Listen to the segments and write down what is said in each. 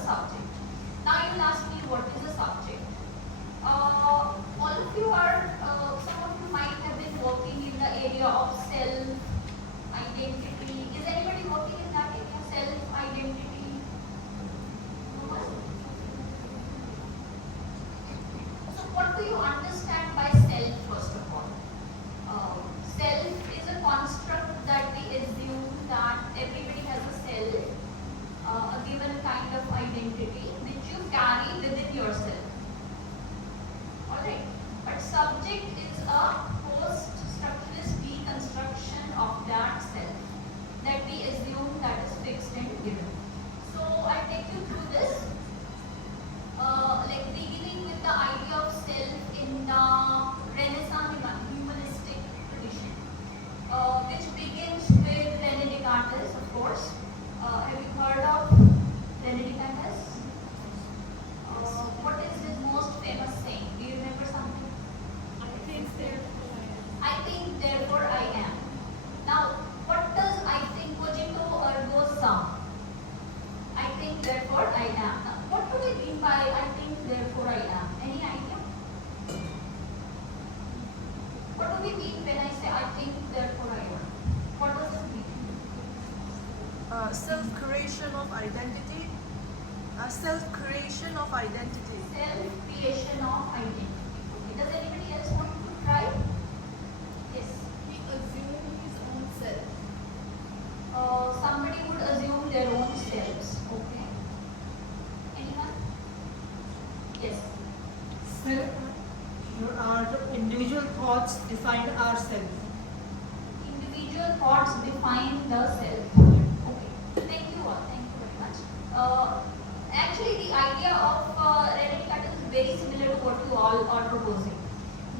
subject. Now you will ask me, what is a subject? All of you are, some of you might have been working in the area of self, identity. Is anybody working in that area? Self, identity? No one? So what do you understand by self, first of all? Self is a construct that we assume that everybody has a self, a given kind of identity which you carry within yourself. Alright, but subject is a post-structuralist deconstruction of that self that we assume that is fixed and given. So I'll take you through this, like beginning with the idea of self in the Renaissance humanistic tradition, which begins with René Descartes, of course. Have you heard of René Descartes? What is his most famous saying? Do you remember something? I think, therefore I am. Now, what does I think cogito ergo sum? I think, therefore I am. Now, what do we mean by I think, therefore I am? Any idea? What do we mean when I say I think, therefore I am? What does it mean? Self-creation of identity. Self-creation of identity. Self-creation of identity. Okay. Does anybody else want to try? Yes. He assumed his own self. Somebody would assume their own selves. Okay. Anyone? Yes. Our individual thoughts define ourselves. Individual thoughts define the self. Okay. Thank you all. Thank you very much. Actually, the idea of René Descartes is very similar to what you all are proposing.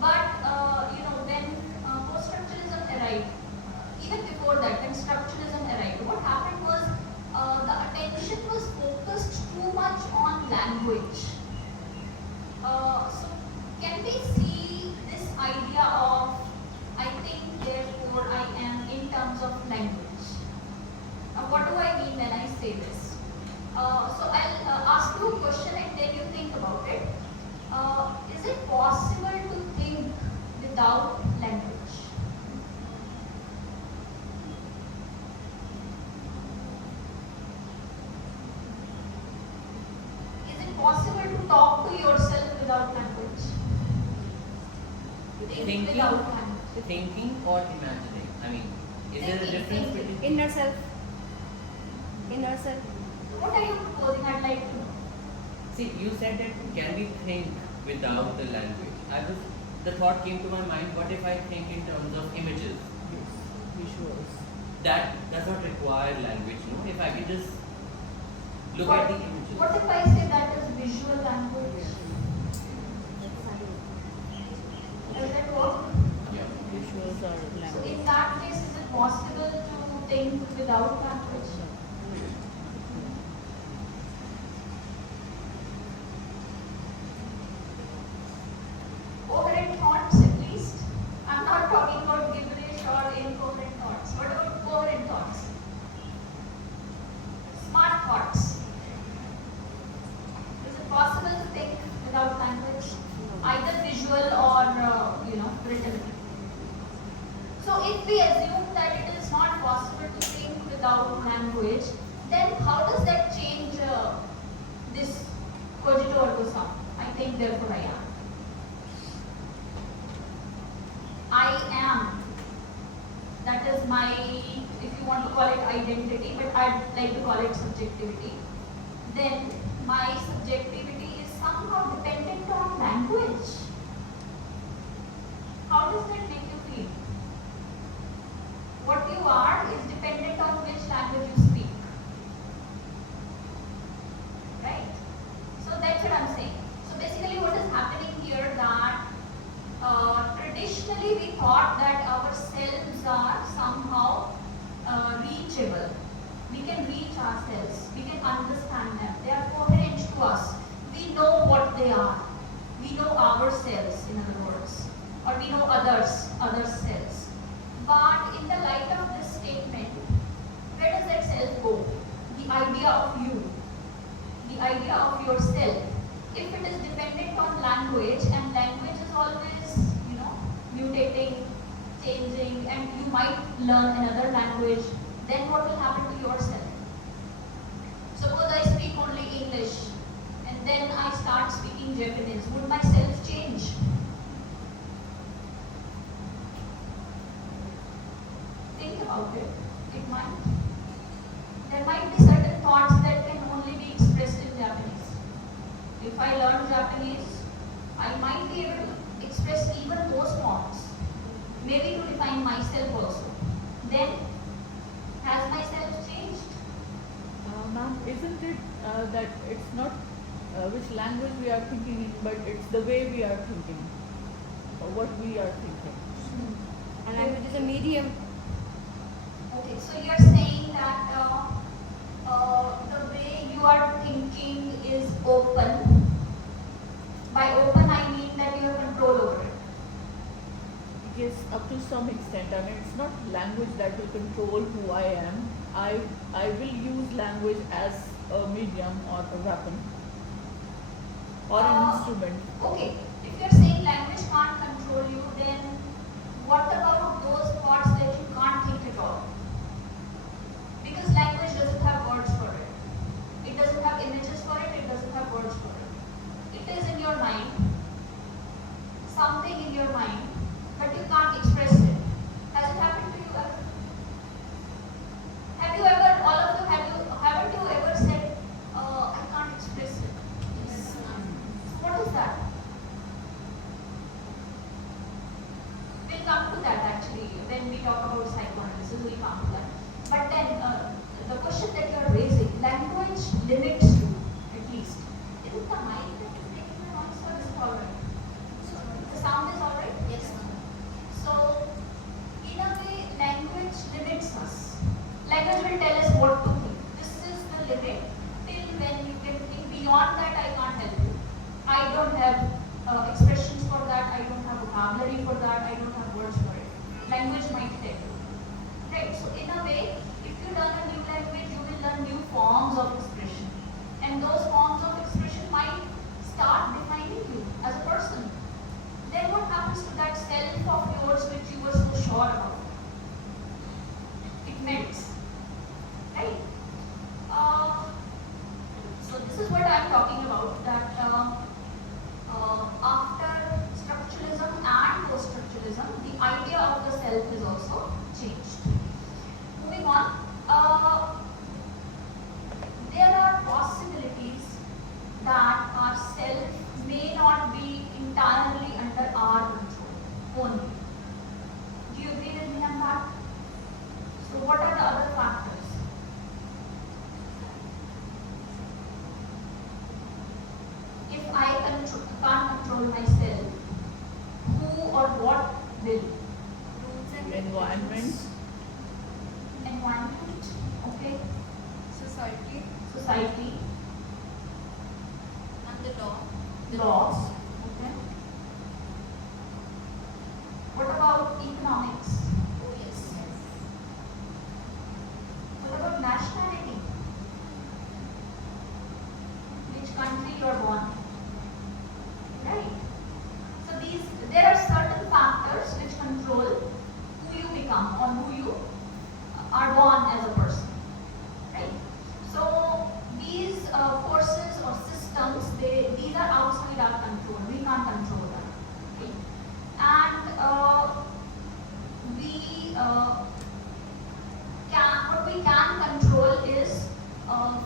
But, when post-structuralism arrived, even before that, when structuralism arrived, what happened was the attention was focused too much on language. So, can we see this idea of I think, therefore I am in terms of language? Now, what do I mean when I say this? So I'll ask you a question and then you think about it. Is it possible to think without language? Is it possible to talk to yourself without language? Think without language. Thinking or imagining? I mean, is there a difference between Inner self. Inner self. What are you proposing? I'd like to know. See, you said that can we think without the language? The thought came to my mind, what if I think in terms of images? Visuals. That does not require language, no? If I can just look What- at the images. What if I say that is visual language? Does that work? Yeah. Visuals are So language. in that case, is it possible to think without language? Coherent thoughts at least. I'm not talking about gibberish or incoherent thoughts. What about coherent thoughts? Smart thoughts. Is it possible to think without language? Either visual or written. So if we assume that it is not possible to think without language, then how does that change this cogito ergo sum? I think, therefore I am. I am. That is my, if you want to call it identity, but I'd like to call it subjectivity. Then my subjectivity is somehow dependent on language. How does that make you feel? What you are is dependent on which language you speak. Right? So that's what I'm saying. So basically what is happening here that traditionally we thought that our selves are somehow reachable. We can reach ourselves. We can understand them. They are coherent to us. We know what they are. We know ourselves, in other words. Or we know others' selves. But in the light of this statement, where does that self go? The idea of you. The idea idea of yourself, if it is dependent on language, and language is always, mutating, changing, and you might learn another language, then what will happen to yourself? Suppose I speak only English and then I start speaking Japanese, would my self change? Think about it. It might. There might be certain thoughts that can only be expressed in Japanese. If I learn Japanese, I might be able to express even those thoughts, maybe to define myself also. Then, has myself changed? Ma'am, isn't it that it's not which language we are thinking in, but it's the way we are thinking, or what we are thinking? And language is a medium. Okay, so you're saying that the way you are thinking is open. By open, I mean that you have control over it. Yes, up to some extent. I mean, it's not language that will control who I am. I will use language as a medium or a weapon or an instrument. Okay, if you're saying language can't control you, then what about those thoughts that you can't think at all? Because language doesn't have words for it. It doesn't have images for it, it doesn't have words for it. It is in your mind, something in your mind, but you can't express it. Has it happened to you ever? Have you ever, all of you, haven't you ever said, I can't express it? Yes. What is that? We'll come to that actually when we talk about psychoanalysis, we'll come to that. But then the question that you are raising, language limits you at least. Is it the mic that is making the noise or is it alright? The sound is alright? Yes. So, in a way, language limits us. Language will tell us what to think. This is the limit till when you can think. Beyond that, I can't help you. I don't have expressions for that. I don't have vocabulary for that. I don't have words for it. Language might tell you. Right? So, in a way, if you learn a new language, you will learn new forms of expression. And those forms of expression might start defining you as a person. Then what happens to that self of yours which you were so sure about? It melts. Right? So this is what I am talking about, that after structuralism and post-structuralism, the idea of the self is also changed. Moving on, there are possibilities that our self may not be entirely under our control only. Do you agree with me on that? So what are the other factors? If I can't control myself, who or what will? Rules and Environment. Environment, okay. society, Society, and the law. laws, okay. What about economics? Oh yes. What about nationality? Which country you are born? Right. So there are certain factors which control who you become or who you are born as a person. Right. So these forces or systems, these are outside our control. We can't control them. Right. And what we can control is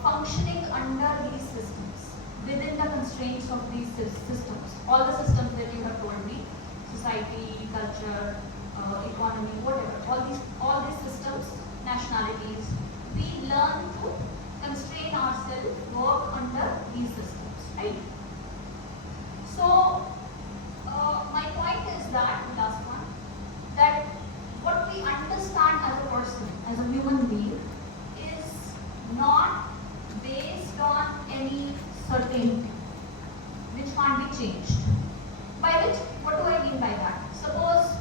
functioning under these systems, within the constraints of these systems. All the systems that you have told me, society, culture, economy, whatever, all these systems, nationalities, we learn to constrain ourselves, work under these systems, right? So, my point is that, last one, that what we understand as a person, as a human being, is not based on any certainty, which can't be changed. By which, what do I mean by that? Suppose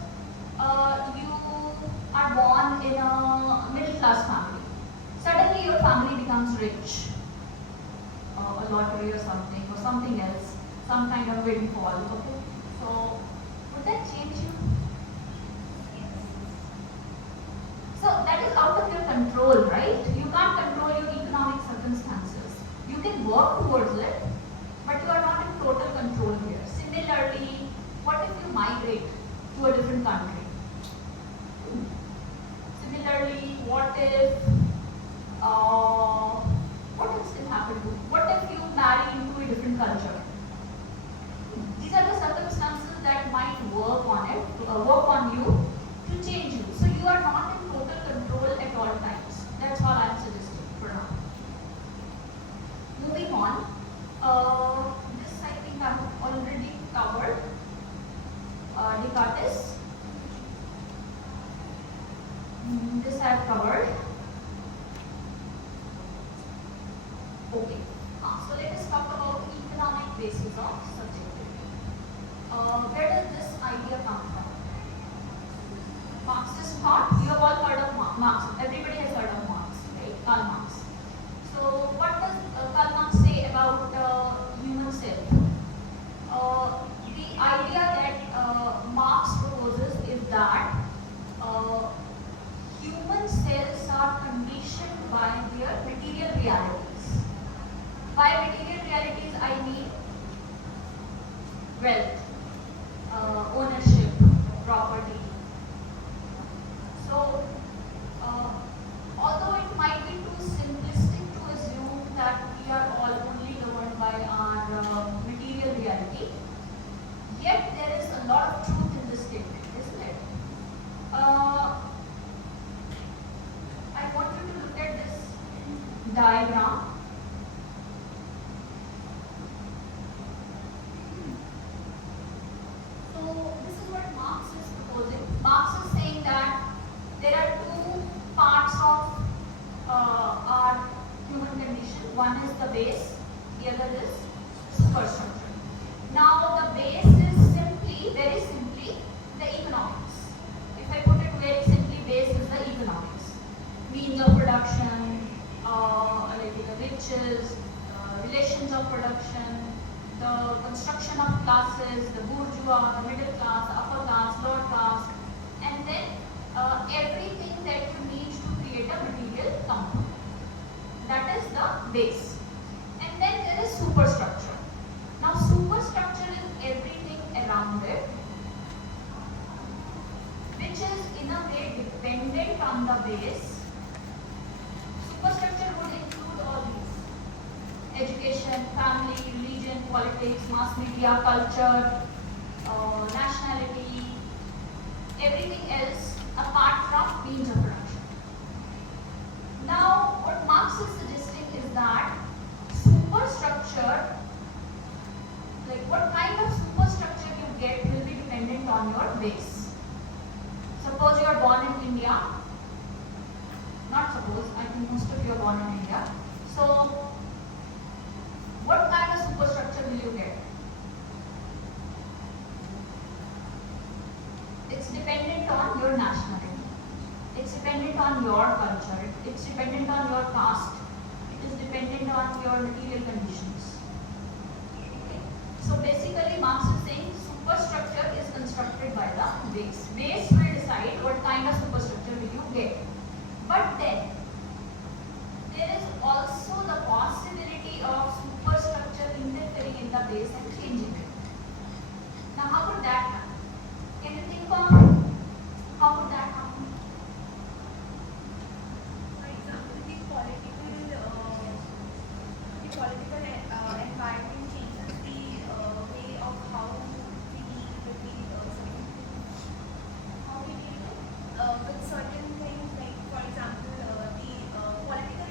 you are born in a middle class family. Suddenly your family becomes rich. A lottery or something else, some kind of windfall. Okay, so would that change you? So that is out of your control, right? You can't control your economic circumstances. You can work towards it, but you are not in total control here. Similarly, what if you migrate to a different country? Similarly, what if, what else can happen to you? What if you marry into a different culture? These are the circumstances that might work on you to change you. So you are not in total control at all times. That's all I am suggesting for now. Moving on, this I think I have already covered. Discourses. This I have covered. Okay. So let us talk about economic basis of subjectivity. Where does this idea come from? Marxist thought. You have all heard of Marx. Everybody has heard of Marx, right? Karl Marx. So what does Karl Marx say about human self? The idea that Marx proposes is that human cells are conditioned by their material realities. By material realities, I mean wealth, ownership, property. So, although it might be too simplistic to assume that we are all only governed by our material reality, yet there is a lot of truth in this statement, isn't it? I want you to look at this diagram. So this is what Marx is proposing. Marx is saying that there are two parts of our human condition. One is the base, the other is superstructure. Now the base is very simply, the economics. If I put it very simply, base is the economics. Means of production, like the riches, relations of production, the construction of classes, the bourgeois, the middle class, the upper class, lower class, and then everything that you need to create a material component. That is the base. And then there is superstructure. Now superstructure is everything around it, which is in a way dependent on the base. Superstructure would include all these: education, family, religion, politics, mass media, culture, nationality, everything else apart from means of production. Now, what Marx is suggesting is that superstructure, like what kind of superstructure you get, will be dependent on your base. Suppose you are born in India. Not suppose, I think most of you are born in India. So, what kind of superstructure will you get? It's dependent on your nationality. It's dependent on your culture. It's dependent on your caste. It is dependent on your material conditions. Okay. So basically, Marx is saying superstructure is constructed by the base. Base will decide what kind of superstructure will you get. But then, there is also the possibility of superstructure interfering in the base and changing it. Now, how would that happen? Can you think of how would that happen? For example, the political environment changes the way of how we deal with with certain things, like for example, the political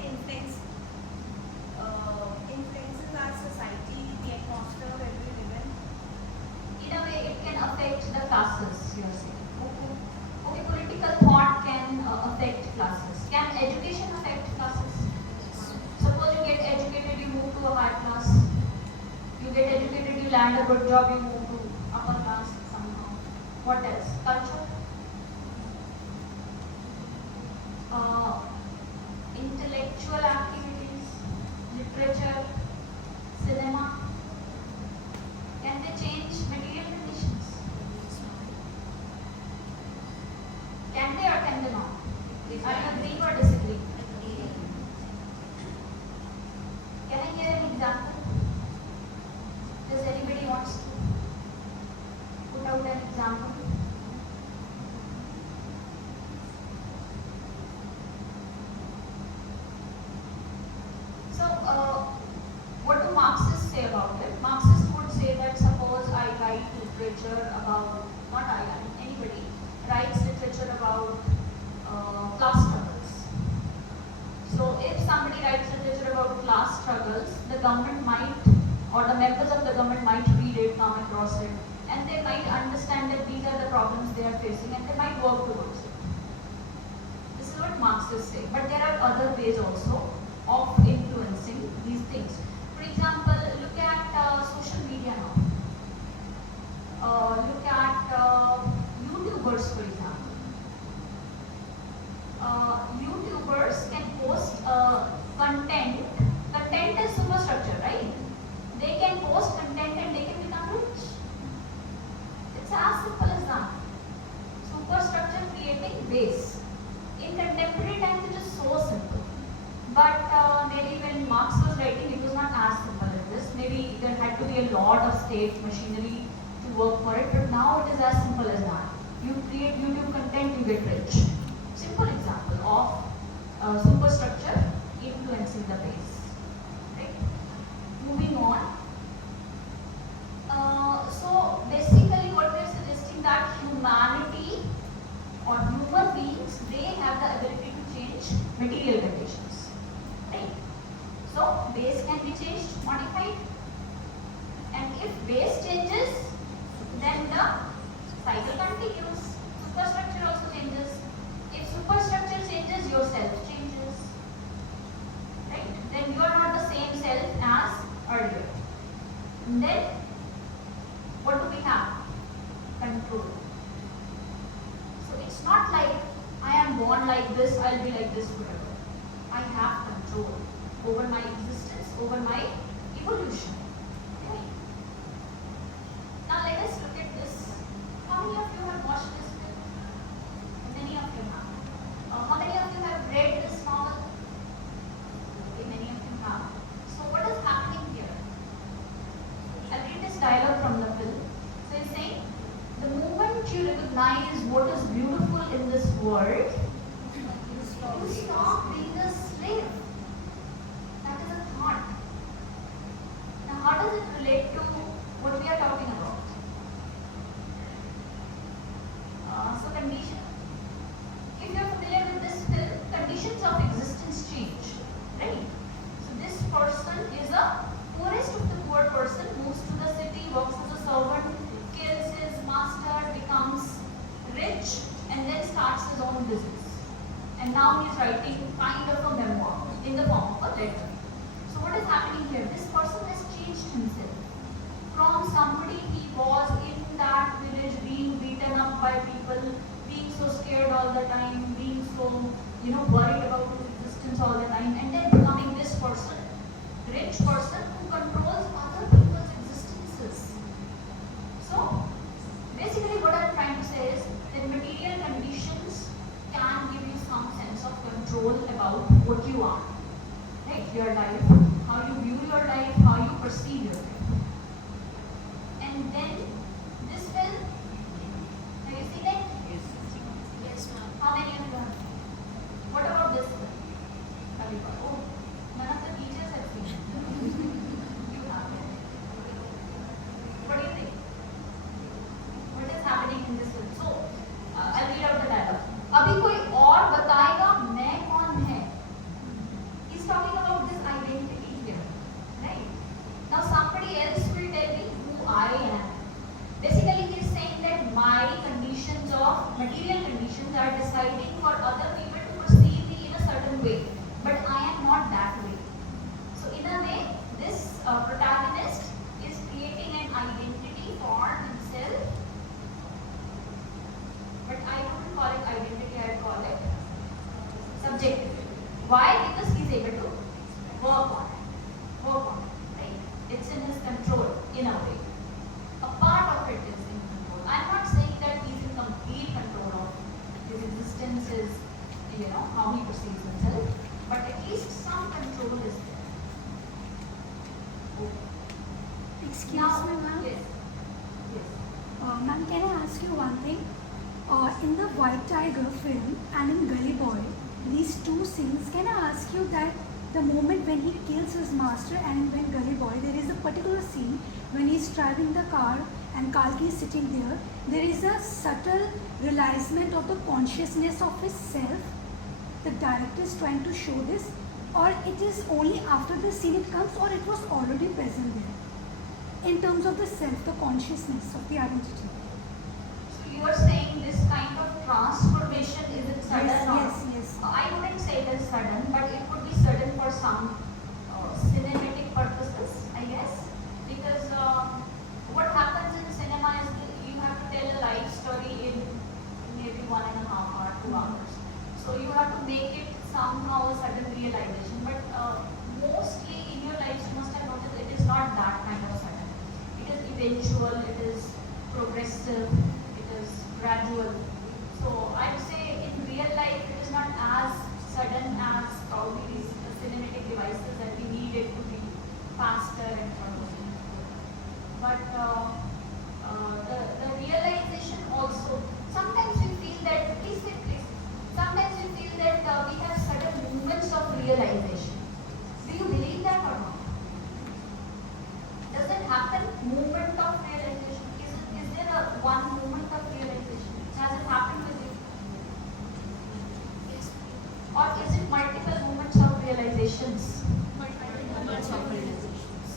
influences our society, the atmosphere where we live in. In a way, it can affect the classes, you are saying. Okay. Okay, political thought can affect classes. Can education affect classes? Suppose you get educated, you move to a higher class. You get educated, you land a good job, you move to upper class somehow. What else? Culture? Intellectual activities, literature, cinema, example? So, what do Marxists say about it? Marxists would say that suppose I write literature about, not I mean anybody, writes literature about class struggles. So, if somebody writes literature about class struggles, the government might, or the members of the government might read it, come across it, and they might understand that these are the problems they are facing and they might work towards it. This is what Marxists say. But there are other ways also of influencing these things. For example, look at social media now. Look at YouTubers, for example. YouTubers can post content. Content is superstructure, right? They can post content and they can become rich. It's as simple as that. Superstructure creating base. In contemporary times, it is so simple. But maybe when Marx was writing, it was not as simple as this. Maybe there had to be a lot of state machinery to work for it. But now it is as simple as that. You create YouTube content, you get rich. Simple example of superstructure influencing the base. Right? Moving on. So basically what we are suggesting that humanity or human beings, they have the ability to change material conditions. Right? So base can be changed, modified. And if base changes, then the cycle continues. Superstructure also changes. If superstructure changes, your self changes. Right? Then you are not the same self as earlier. And then what do we have? Control. So it's not like I am born like this, I'll be like this forever. I have control over my existence, over my evolution. Okay. Now let us look at this. How many of you have watched this film? Many of you have. How many of you have read this novel? Okay, many of you have. So what is happening here? I'll read this dialogue from the film. So he's saying, the moment you recognize what is beautiful in this world, you stop being a slave. That is a thought. Now how does it relate to what we are talking about? So condition. If you are familiar with this film, conditions of existence change. Right? So this person is a poorest of the poor person, moves to the city, works as a servant, kills his master, becomes rich, and then starts his own business. And now he is writing kind of a memoir in the form of a letter. So what is happening here? This person has changed himself. From somebody he was in that village being beaten up by people, being so scared all the time, being so, worried about his existence all the time, and then becoming this person, rich person who controls other people's existences. So, basically what I'm trying to say is that material conditions can give you some sense of control about what you are. Right? Your life, how you view your life, how you perceive your life. And then this film, have you seen it? Yes, ma'am. How many of you have? What about this film? Have you got? Oh, none of the teachers have seen it. You have it. What do you think? What is happening in this film? So, I'll read out the dialogue. अभी कोई और बताएगा मैं कौन है? He's talking about this identity here, right? Now somebody else will tell me who I am. Basically, he's saying that my conditions of material conditions are deciding for other people to perceive me in a certain way, but I am not that way. So in a way, this protagonist is creating an identity for himself, but I wouldn't call it identity, I'd call it subjectivity. Why? Because he's able to work on it, right? It's in his control in a way. A part of it is in control. I'm not saying that he's in complete control of his existence, how he perceives himself, but at least some control is there. Excuse Now, me, ma'am. yes. Yes. Ma'am, can I ask you one thing? In the White Tiger film and in Gully Boy, these two scenes, can I ask you that the moment when he kills his master and when Gully Boy, there is a particular scene when he's driving the car and Kalki is sitting there is a subtle realizement of the consciousness of his self. The director is trying to show this, or it is only after the scene it comes, or it was already present there in terms of the self, the consciousness of the identity. So you are saying this kind of transformation isn't sudden or? Yes. I wouldn't say it is sudden, but it could be sudden for some cinematic purposes, I guess. Because what happens in cinema is that you have to tell a life story in maybe 1.5 hours, 2 hours. So you have to make it somehow a sudden realization. But mostly in your lives, you must have noticed it is not that kind of sudden. It is eventual, it is progressive, it is gradual. So I would say in real life, it is not as sudden as probably these cinematic devices that we need it to be faster and further. But the realization also, sometimes we feel that, please, sometimes we feel that we have certain moments of realization. Do you believe that or not? Does it happen? Moment of realization. Is there a one moment of realization? Has it happened with you? Or is it multiple moments of realizations? Moments of realizations.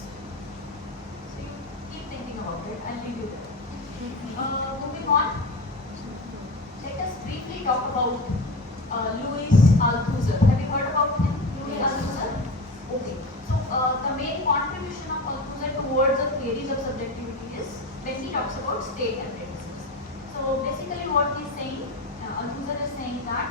So you keep thinking about it. I'll leave you there. Moving on. Let us briefly talk about Louis Althusser. Have you heard about him? Louis Althusser? Okay. So the main contribution of Althusser towards the theories of subjectivity is when he talks about state apparatuses. So basically what he's saying, Althusser is saying that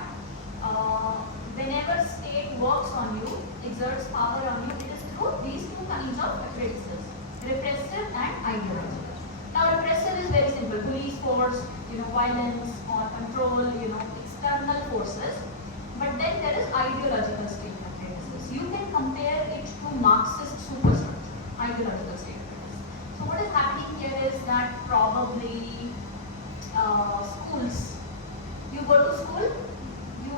whenever state works on you, exerts power on you, it is through these two kinds of apparatuses, repressive and ideological. Now repressive is very simple, police force, violence or control, external forces. But then there is ideological state apparatuses. You can compare it to Marxist superstructure, ideological state apparatuses. So what is happening here is that probably schools, you go to school, you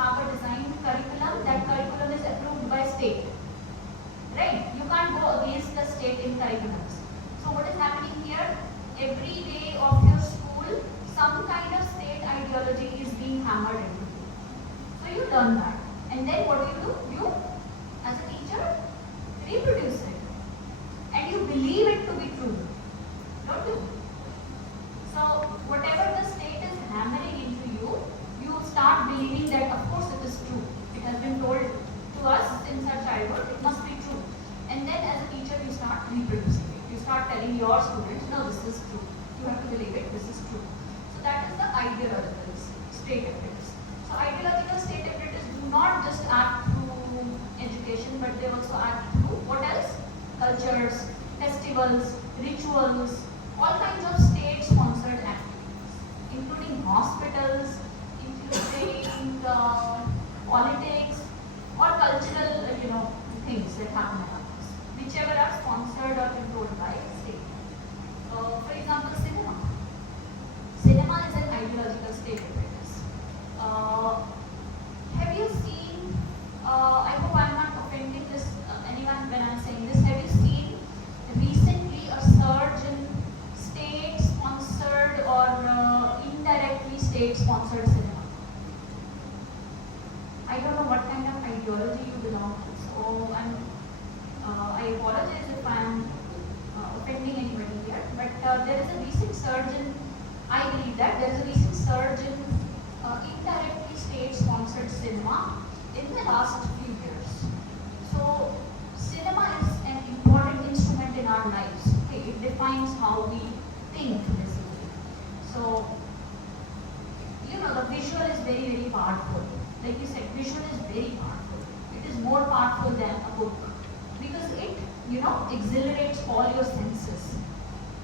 have a designed curriculum, that curriculum is approved by state, right? You can't go against the state in curriculums. So what is happening here? Every day of your school, some kind of state ideology is being hammered into you. So you learn that. And then what do? You, as a teacher, reproduce it. And you believe it to be true. Don't you? So whatever the state is hammering into you, you start believing that of course it is true. It has been told to us since our childhood, it must be true. And then as a teacher, you start reproducing it. You start telling your students, no, this is true. You have to believe it, this is true. So that is the ideological state apparatus. So ideological state apparatus do not just act through education, but they also act through what else? Cultures, festivals, rituals, all kinds of state-sponsored activities, including hospitals, including politics, or cultural, things that happen around us, whichever are sponsored or controlled by state. For example, cinema. Cinema is an ideological state apparatus. Have you seen, I hope I'm not offending anyone when I'm saying this, have you seen recently a surge in state-sponsored or indirectly state-sponsored cinema? I don't know what kind of ideology you belong to, so I apologize if I'm offending anybody here, but there is a recent surge in, I believe that there is a recent surge in indirectly state-sponsored cinema in the last few years. So cinema is an important instrument in our lives. Okay? It defines how we think, basically. So, the visual is very, very powerful. Like you said, visual is very powerful. It is more powerful than a book because it, exhilarates all your senses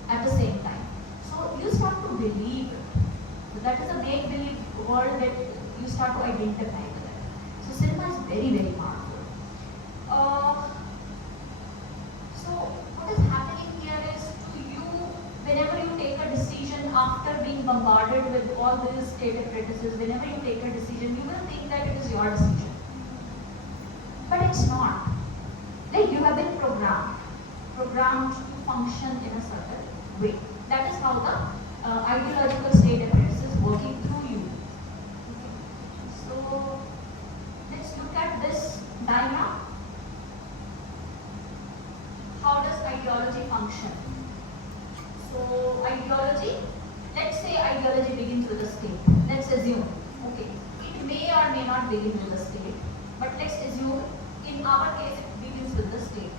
at the same time. So you start to believe it. That is a make-believe world that you start to identify with it. So cinema is very, very powerful. So what is happening here is, to you, whenever you take a decision being bombarded with all these state apparatuses, whenever you take a decision, you will think that it is your decision. But it's not. Like you have been programmed to function in a certain way. That is how the ideological state apparatus is working through you. So let's look at this diagram. How does ideology function? So ideology, let's say ideology begins with a state. Let's assume, okay, it may or may not begin with a state, but let's assume in our case it begins with the state.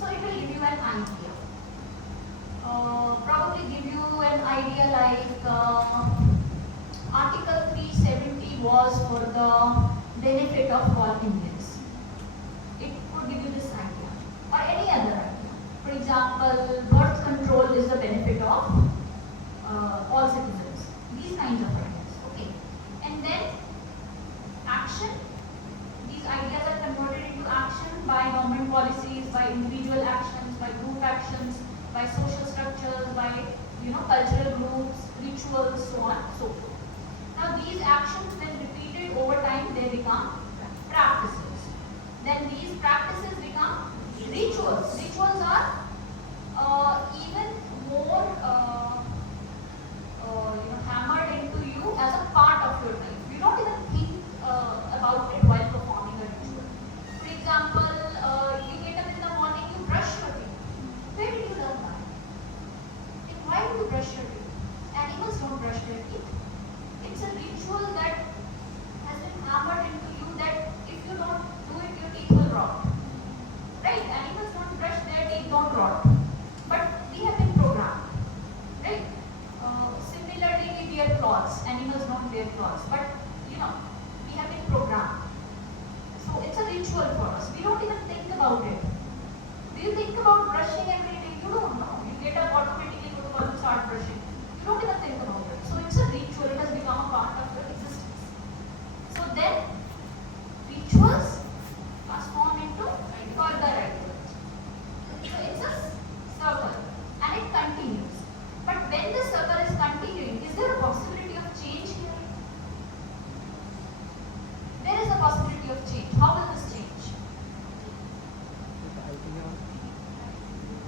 So it will give you an idea. Probably give you an idea like Article 370 was for the benefit of all Indians. It could give you this idea or any other idea. For example, birth control is the benefit of all citizens. These kinds of ideas. Okay. And then action. These ideas are converted into action by government policies, by individual actions, by group actions, by social structures, by cultural groups, rituals, so on, so forth. Now these actions, when repeated over time, they become practices. Then these practices become rituals. Rituals are even more hammered into you as a part of your life. You don't even think about it while performing a ritual. For example, you get up in the morning, you brush your teeth. Where did you learn that? Like, why do you brush your teeth? Animals don't brush their teeth. It's a ritual that has been hammered into you that if you don't do it, your teeth will rot. Right? Animals don't brush their teeth, don't rot. But we have been programmed. Right? Similarly, we wear clothes. Animals don't wear clothes. But, we have been programmed. So it's a ritual for us. We don't even think about it. Do you think about brushing every day? You don't know. You get up automatically, go to work and start brushing. You don't even think about it. So it's a ritual. It has become a part of your existence. So then, rituals transform into further ideology. So it's a circle and it continues. But when the circle is continuing, is there a possibility of change here? There is a possibility of change. How will this change?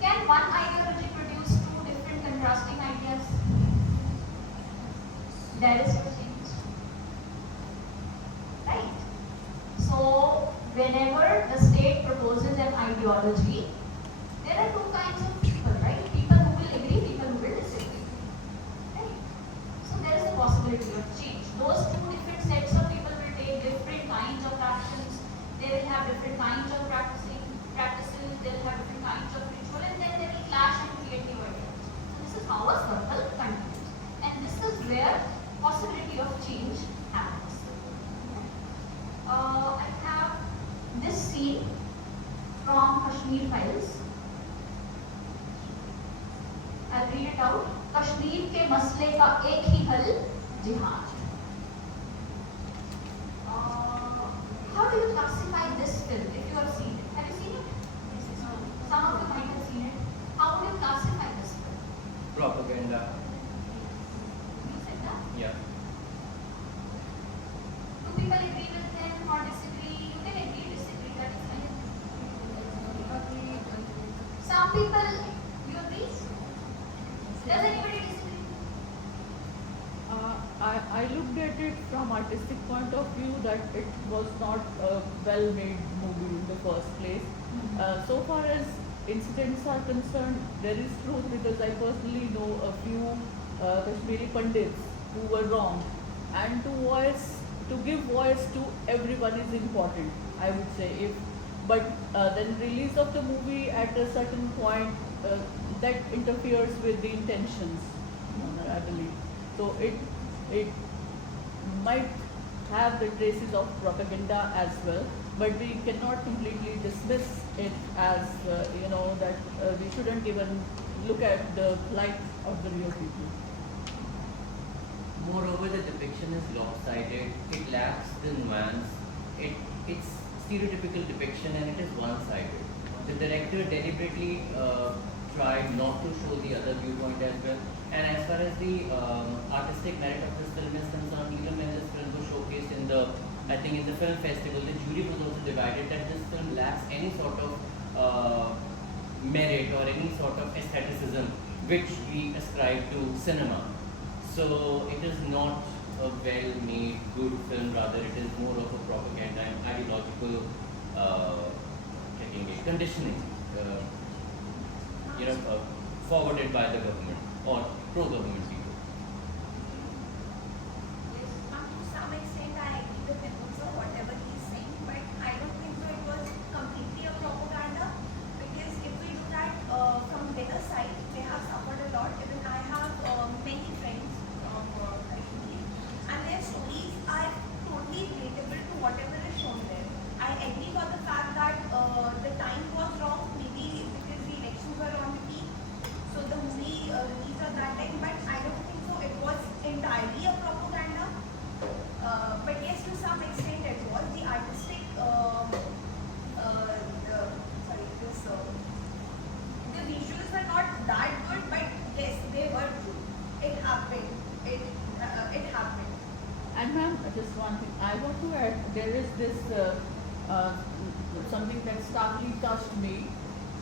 Can one ideology produce two different contrasting ideas? There is no change. Right? So, whenever the state proposes an ideology, there are two kinds of people, right? People who will agree, people who will disagree. Right? So, there is a possibility of change. Those two different sets of people will take different kinds of actions. They will have different kinds of practices. They will have different kinds of ritual, and then they will clash and create new ideas. So, this is how a circle continues. And this is where possibility of change happens. I have this scene from Kashmir Files. I'll read it out. Kashmir के मसले का एक ही हल जिहाद. How do you classify this film if you have seen it? Have you seen it? Some of you might have seen it. How would you classify this film? Propaganda. You said that? Yeah. Do people agree with him or disagree? You can agree, disagree. That is fine. Some people, you agree? Does anybody disagree? I looked at it from artistic point of view that it was not a well-made movie in the first place. So far as incidents are concerned, there is truth because I personally know a few Kashmiri Pandits who were wrong, and to give voice to everyone is important, I would say. But then release of the movie at a certain point that interferes with the intentions, I believe. So it might have the traces of propaganda as well, but we cannot completely dismiss it as that we shouldn't even look at the plight of the real people. Moreover, the depiction is lopsided. It lacks the nuance. It's stereotypical depiction and it is one-sided. The director deliberately tried not to show the other viewpoint as well. And as far as the artistic merit of this film is concerned, even when this film was showcased in the, I think in the film festival, the jury was also divided that this film lacks any sort of merit or any sort of aestheticism which we ascribe to cinema. So it is not a well-made, good film. Rather, it is more of a propaganda and ideological conditioning, forwarded by the government or pro-government people. To some extent, I agree with him also, whatever he's saying, but I don't think so it was completely a propaganda, because if we do that from their side, they have suffered a lot. Even I have many friends from Kashmir, and their stories are totally relatable to whatever is shown there. I agree for the fact that the time was wrong, maybe because the elections were on the peak, so the movie released at that time, but I don't think so it was entirely a propaganda. But yes, to some extent it was. The artistic, the visuals were not that good, but yes, they were true. It happened. It happened. And ma'am, just one thing I want to add. There is this something that starkly touched me.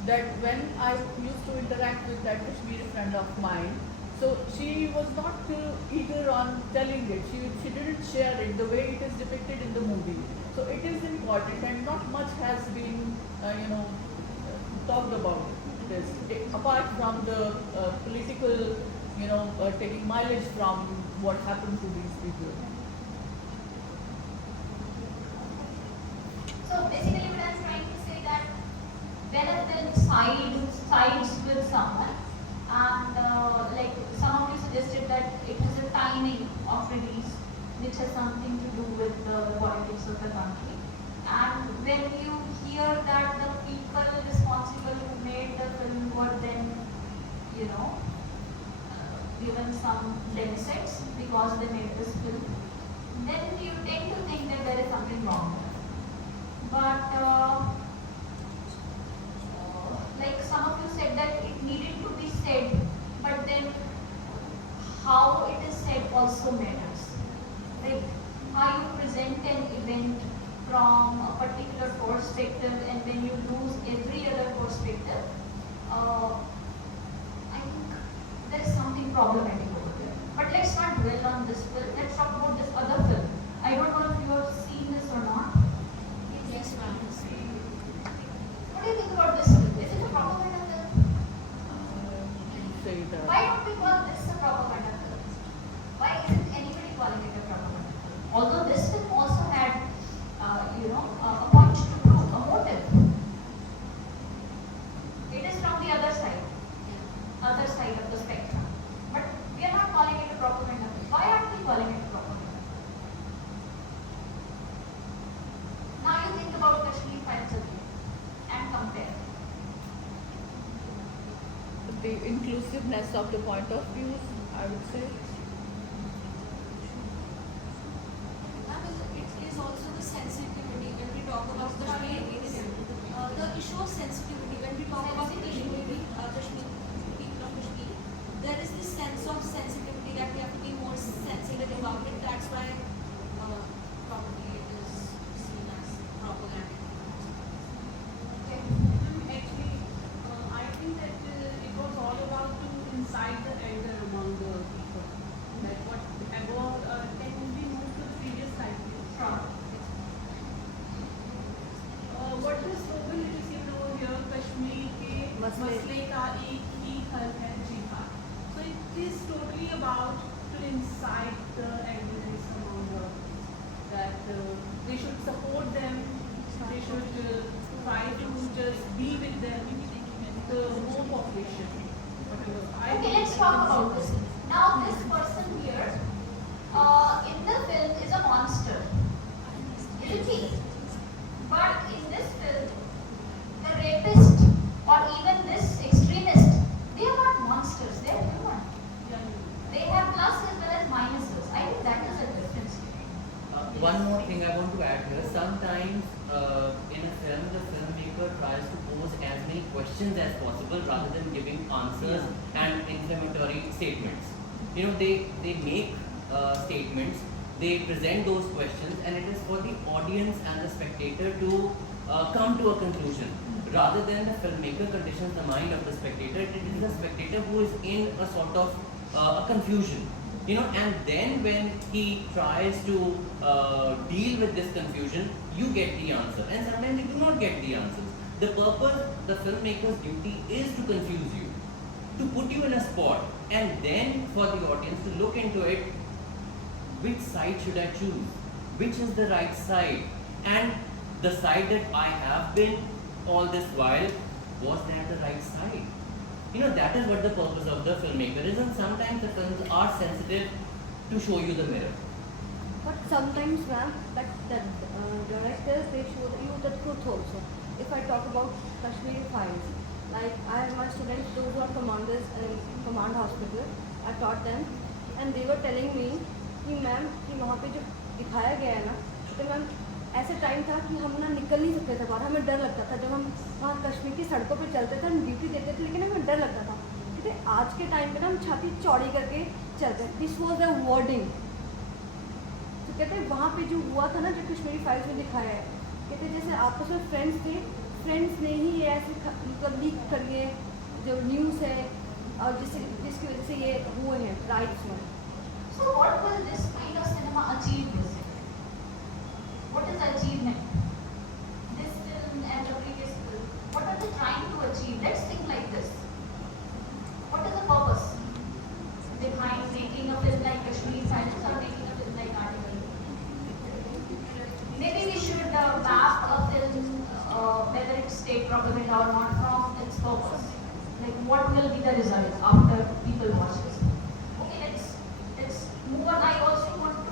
That when I used to interact with that Kashmiri friend of mine, so she was not eager on telling it. She didn't share it the way it is depicted in the movie. So it is important, and not much has been talked about this, apart from the political, taking mileage from what happened to these people. So basically what I'm trying to say that when a film sides with someone, and like some of you suggested that it is a timing of release which has something to do with the politics of the country, and when you hear that the people responsible who made the film were then given some deficits because they made this film, then you tend to think that there is something wrong there. But like some of you said that it needed to be said, but then how it is said also matters. Like how you present an event from a particular perspective, and when you lose every other perspective, I think there is something problematic over there. But let's not dwell on this film. Let's talk about this other film. I don't know if you have seen this or not. Yes, ma'am. What do you think about this film? Is it a propaganda film? Say that. Why don't we call this a propaganda film? Why isn't anybody calling it a propaganda film? Although this film also had, a point to prove, a motive. It is from the other side of the spectrum. But we are not calling it a propaganda film. Why aren't we calling it a propaganda film? Now you think about Kashmir Files again and compare. The inclusiveness of the point of views, I would say. Ma'am, it is also the sensitivity when we talk about the issue of sensitivity. When we talk about Kashmir, people of Kashmir, there is this sense of sensitivity that we have to be more sensitive about it. That's why probably it is seen as propaganda. Actually, I think that it was all about to incite the anger among the people. Like whatever, can we move to the previous slide, please? Sure. What is slogan it is given over here? Kashmir ke masle ka ek hi hal hai jihad. So it is totally about to incite the angerness among the that they should support them. They should try to just be with them, the whole population. Okay, let's talk about this. Now, this person here in the film is a monster, isn't he? But in this film, the rapist or even this extremist, they are not monsters, they are human. They have plus as well as minuses. I think that is a difference. One more thing I want to add here. Sometimes in a film, the filmmaker tries to pose as many questions as possible rather than giving answers and inflammatory statements. You know, they make statements, they present those questions, and it is for the audience and the spectator to come to a conclusion. Rather than the filmmaker conditions the mind of the spectator, it is the spectator who is in a sort of a confusion. You know, and then when he tries to deal with this confusion, you get the answer, and sometimes you do not get the answers. The purpose, the filmmaker's duty is to confuse you, to put you in a spot, and then for the audience to look into it. Which side should I choose? Which is the right side? And the side that I have been all this while, was that the right side? You know, that is what the purpose of the filmmaker is, and sometimes the films are sensitive to show you the mirror. But sometimes, ma'am, that directors, they show you the truth also. If I talk about Kashmiri Files, like I have my students, those who are commanders in command hospital, I taught them, and they were telling me कि ma'am कि वहाँ पे जो दिखाया गया है ना, तो मैम ऐसे टाइम था कि हम ना निकल नहीं सकते थे बाहर, हमें डर लगता था जब हम वहाँ कश्मीर की सड़कों पे चलते थे, हम ड्यूटी देते थे, लेकिन हमें डर लगता था। ठीक है, आज के टाइम पे ना हम छाती चौड़ी करके चलते हैं। This was the wording. तो कहते हैं वहाँ पे जो हुआ था ना, जो कश्मीरी फाइल्स में दिखाया है, कहते हैं जैसे आपस में फ्रेंड्स थे, फ्रेंड्स ने ही ये ऐसे मतलब लीक करिए जो न्यूज़ है, और जिसकी वजह से ये हुए हैं राइट्स में। So what will this kind of cinema achieve this? What is the achievement? This film and the previous film, what are they trying to achieve? Let's think like this. What is the purpose behind making a film like Kashmir Files or making a film like Article? Maybe we should map a film, whether it's state propaganda or not, from its purpose. Like what will be the result after people watch this? Let's move on. I also want to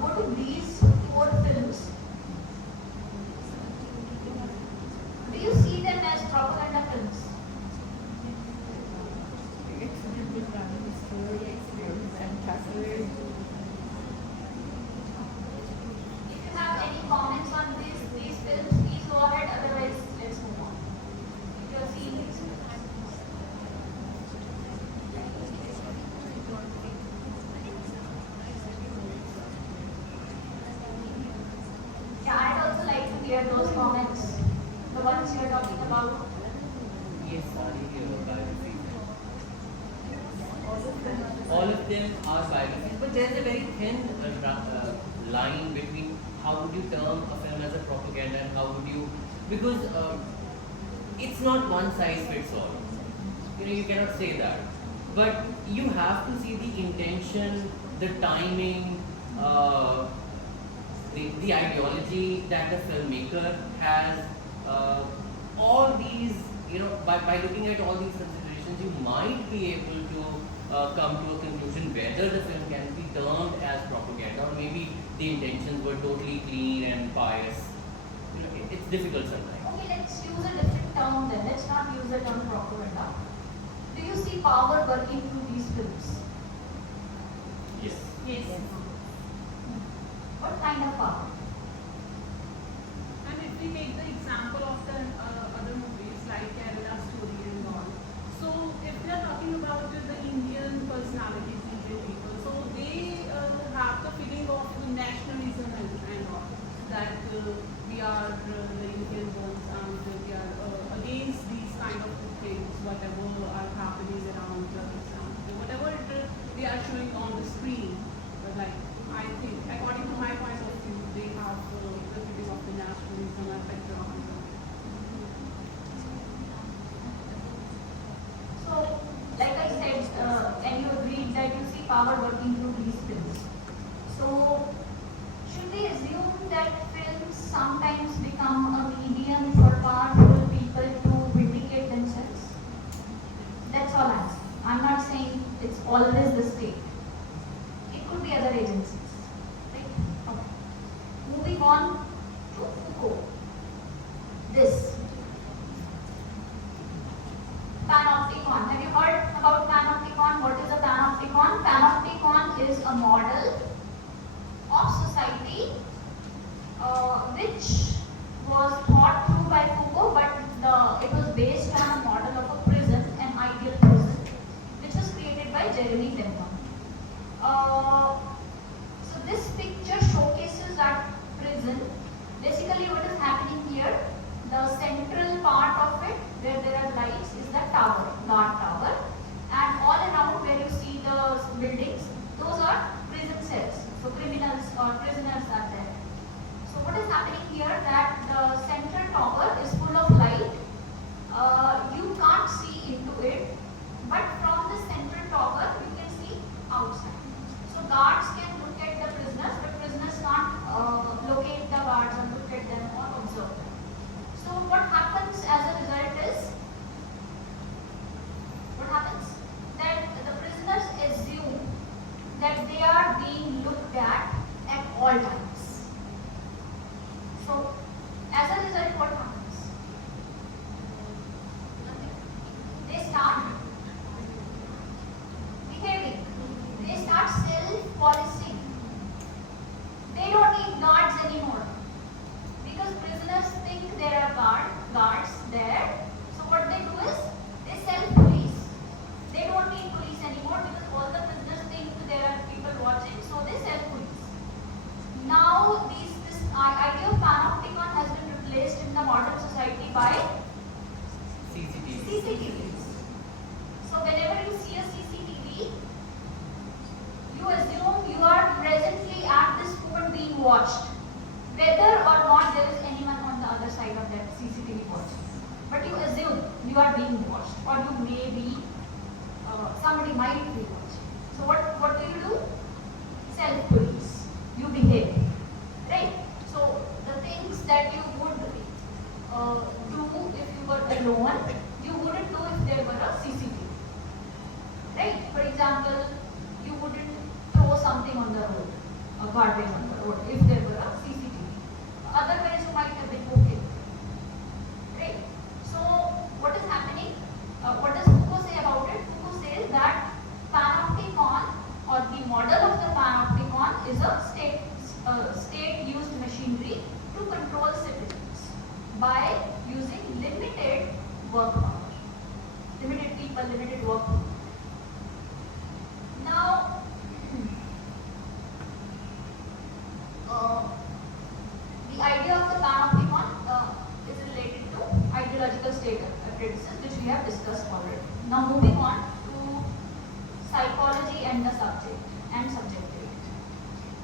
go to these 4 films. Do you see them as propaganda films? If you have any comments on these films, please go ahead. Otherwise, let's move on. If you are seeing these films. Yeah, I'd also like to hear those comments, the ones you're talking about. Yes, biographies. All of them are biographies, but there's a very thin line between how would you term a film as a propaganda and how would you, because it's not one size fits all. You know, you cannot say that. But you have to see the intention, the timing, the ideology that the filmmaker has. All these, you know, by looking at all these considerations, you might be able to come to a conclusion whether the film can be termed as propaganda, or maybe the intentions were totally clean and pious. You know, it's difficult sometimes. Okay, let's use a different term then. Let's not use the term propaganda. Do you see power working through these films? Yes. Yes. What kind of power? And if we take the example of the other movies like Kerala Story and all, so if we are talking about the Indian personalities, Indian people, so they have the feeling of nationalism and all, that we are the Indian ones and we are against these kind of things, whatever are happening around us, and whatever they are showing on the screen. But like, I think, according to my point of view, they have the feeling of the nationalism and patriotism. So, like I said, and you agreed that you see power working through these films. So, should we assume that films sometimes become a medium for powerful people to vindicate themselves? That's all I'm saying. I'm not saying it's always the state. It could be other agencies. Right? Okay. Moving on to Foucault. This. Panopticon. Have you heard about panopticon? What is a panopticon? Panopticon is a model of society which was thought through by Foucault Jeremy Bentham. So this picture showcases that prison. Basically what is happening here, the central part of it where there are lights is the tower, guard tower, and all around where you see the buildings, those are prison cells. So criminals or prisoners are there. So what is happening here, that the central tower is full of light. You can't see into it, but from the central tower you can see outside. So guards can look at the prisoners, but prisoners can't locate the guards or look at them or observe them. So what happens as a result is, that the prisoners assume that they are being looked at all times. So as a result, what happens? They start behaving. They start self-policing. They don't need guards anymore because prisoners think there are guards there. So what they do is they self-police. They don't need police anymore because all the prisoners think there are people watching, so they self-police. Now this idea of panopticon has been replaced in the modern society by CCTVs. So whenever you see a CCTV, you assume you are presently at this phone being watched, whether or not there is anyone on the other side of that CCTV watching. But you assume you are being watched, or you may be, somebody might be watching. So what do? Self-police. You behave, right? So the things that you would do if you were alone, you wouldn't do if there were a CCTV, right? For example, you wouldn't throw something on the road, a garbage on the road, if there were a CCTV. Otherwise, you might have been okay, right? So what is happening? What does Foucault say about it? Foucault says that panopticon, or the model of the panopticon, is a state-used machinery to control citizens by using limited work power, limited people, limited work power. Now, the idea of the panopticon is related to ideological state apparatuses, which we have discussed already. Now, moving on to psychology and the subject and subjectivity.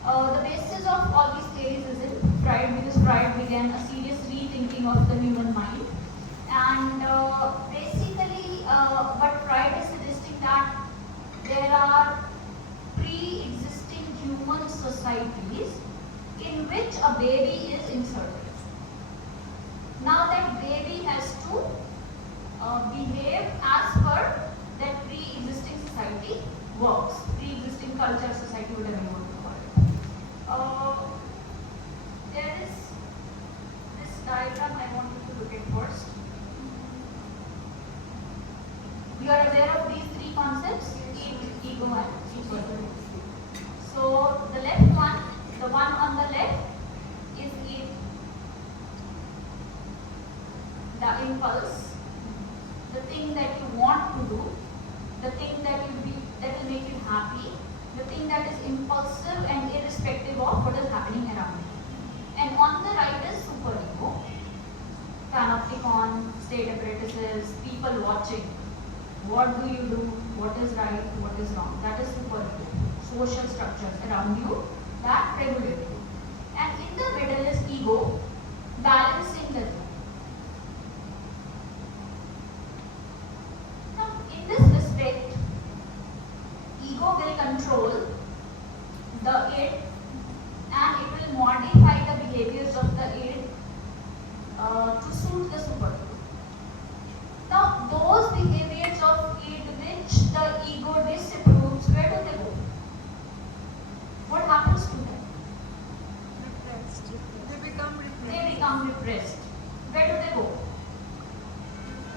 The basis of all these theories is in Freud, because Freud began a serious rethinking of the human mind. And basically, what Freud is suggesting, that there are pre-existing human societies in which a baby is inserted. Now that baby has to behave as per that pre-existing society works, pre-existing culture, society, whatever you want to call it. There is this diagram I want you to look at first. You are aware of these three concepts: ego, and super. So the left one, the one on the left, is id, the impulse, the thing that you want to do, the thing that will make you happy, the thing that is impulsive and irrespective of what is happening around you. And on the right is superego, panopticon, state apparatuses, people watching. What do you do? What is right? What is wrong? That is superego. Social structures around you that regulate you. And in the middle is ego, balancing the two. Now, in this respect, ego will control the id, and it will modify the behaviors of the id to suit the superego. Now, those behaviors of id which the ego disapproves, where do they go? What happens to them? Repressed. They become repressed. They become repressed. Where do they go?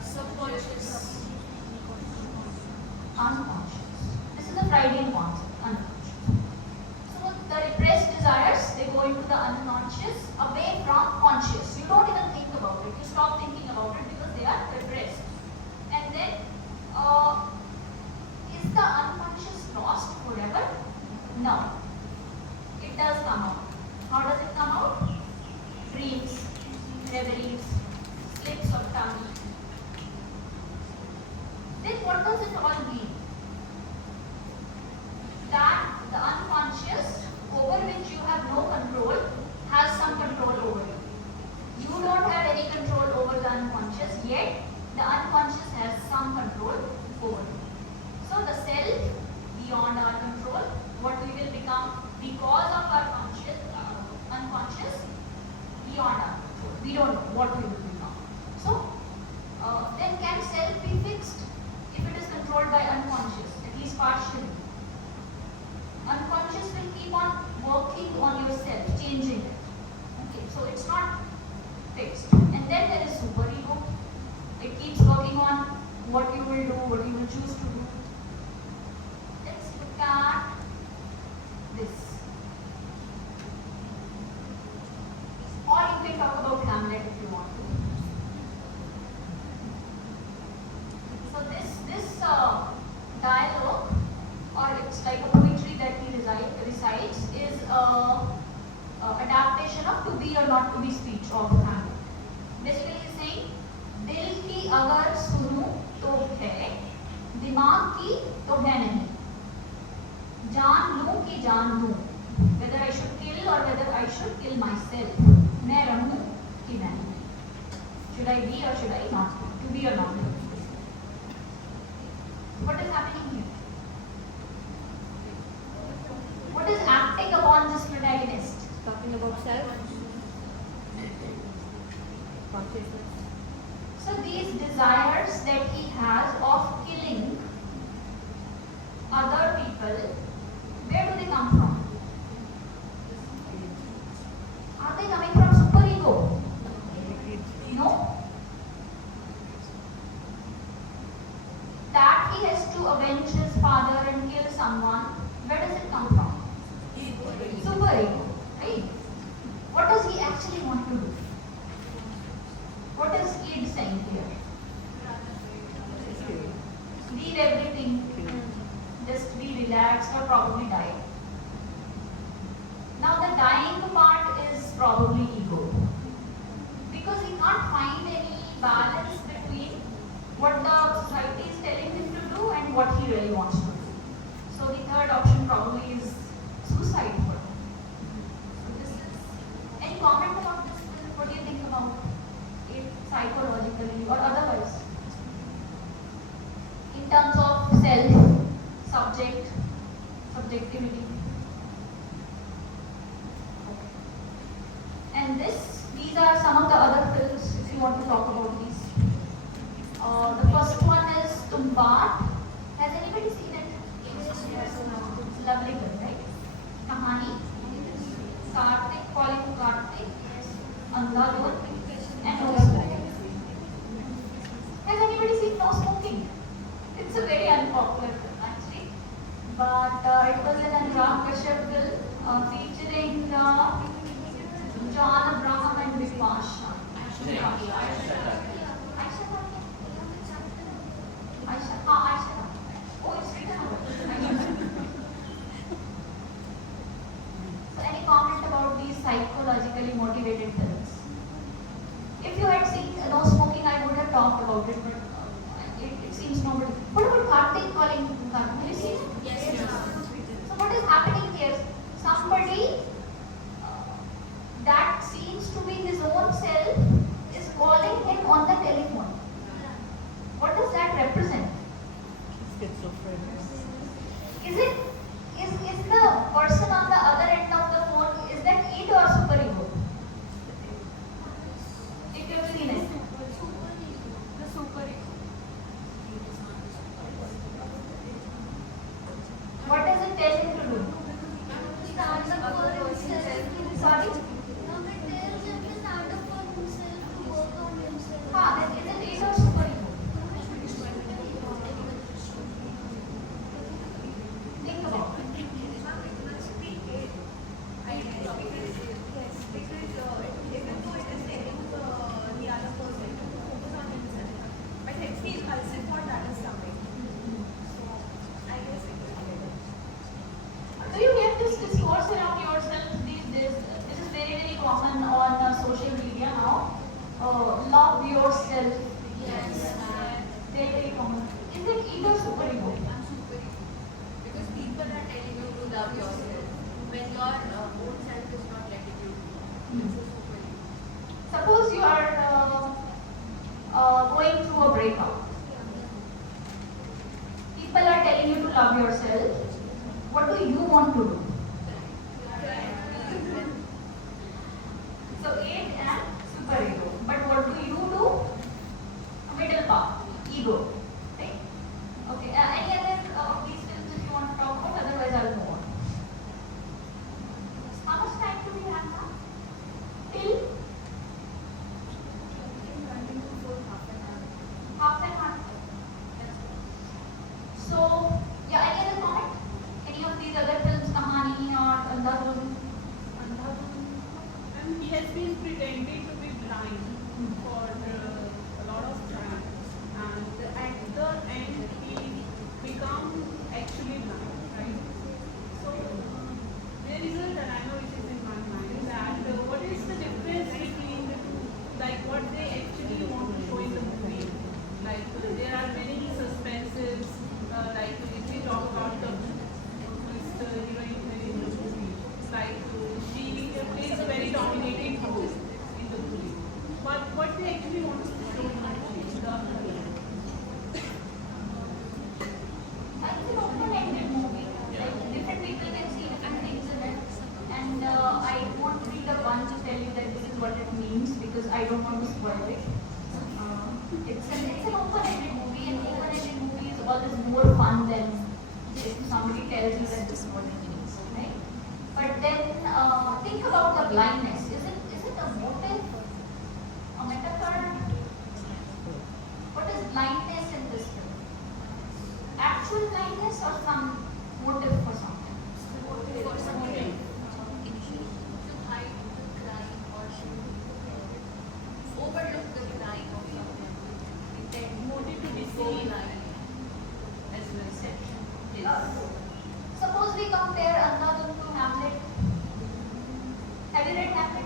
Subconscious. Unconscious. This is a Freudian concept, unconscious. So the repressed desires, they go into the unconscious, away from conscious. You don't even think about it. You stop thinking about it because they are repressed. And then, is the unconscious does it all mean? That the unconscious, over which you have no control, has some control over you. You don't have any control over the unconscious, yet the unconscious has some control over you. So the self, beyond our control, what we will become because of our unconscious, beyond our control. We don't know what we will become. So then can self be fixed if it is controlled by unconscious, at least partially? Unconscious will keep on working on yourself, changing it. Okay, so it's not fixed. And then there is superego. It keeps working on what you will do, what you will choose to do. Let's look at this. Or you can talk about Hamlet if you want to. So this dialogue, or it's like a poetry that he recites, is adaptation of to be or not to be speech of Hamlet. Basically he's saying, दिल की अगर सुनूं तो है, दिमाग की तो है नहीं, जान लूं कि जान दूं, whether I should kill or whether I should kill myself, मैं रहूं कि मैं नहीं, should I be or should I not be, to be or not to be. What is happening here? What is acting upon this protagonist? Talking about self. Consciousness. So these desires that he has of killing other people, where do they come from? Are they coming from superego? No. That he has to avenge his father and kill someone, where does it come from? Superego, right? What does he actually want to do? What is id saying here? Leave everything, just be relaxed or probably die. Now the dying part is probably ego, because he can't find any balance between what the society is telling him to do and what he really wants to do. So the third option probably is suicide for him. So this is, any comment about this? What do you think about it psychologically or otherwise? In terms of self, subject, subjectivity. Okay. And these are some of the other films if you want to talk about these. The first one is Tumbar. Has anybody seen it? Yes. Lovely film, right? Kahani, Karthik, calling Karthik, Andhadhun, and No Smoking. Has anybody seen No Smoking? It's a very unpopular film actually, but it was an Anurag Kashyap film featuring John Abraham and Vipasha. Aisha. Oh, it's written over. So any comment about these psychologically motivated films? If you had seen No Smoking, I would have talked about it, but it seems nobody. What about Karthik calling Karthik? Have you seen it? Yes. So what is happening here? Somebody that seems to be his own self is calling him on the telephone. What does that represent? Schizophrenia. Is the person on the other end of the phone, is that id or superego? If you've seen it. The superego. What does it tell him to do? Stand up for himself. Sorry? No, it tells him to stand up for himself, to work on himself. Then is it id or superego? Think about super ego? I'm super ego. Because people are telling you to love yourself when your own self is not letting you. It's a super ego. Suppose you are going through a breakup. People are telling you to love yourself. What do you want to do? So 8 and super ego. But what do you do? Middle path, ego. Right? Okay. Any other of these films if you want to talk about? Otherwise, I'll move on. How much time do we have now? Till half an hour. So, yeah, any other comment? Any of these other films, Kahani or Andhadhun? And he has been pretending to be blind for a lot of time, and at the end he become actually blind, right? So there is a dilemma which is in my mind that what is the difference between the two, like what they actually want to show in the movie. Like there are many suspenses, like if we talk about the heroine in the movie, like she plays a very dominating role in the movie. But what they actually want to show in the movie, It's an open-ended movie. Like different people can see different things in it, and I won't be the one to tell you that this is what it means because I don't want to spoil it. It's an open-ended movie, and open-ended movie is always more fun than if somebody tells you that this is what it means, right? But then think about the blindness. Is it a motive, a metaphor? What is blindness in this film? Actual blindness or some motive for something? For something. To hide the crime or to overlook the crime of someone. motive to Go deceive blind. as well. Suppose we compare Andhadhun to Hamlet. Have you read Hamlet?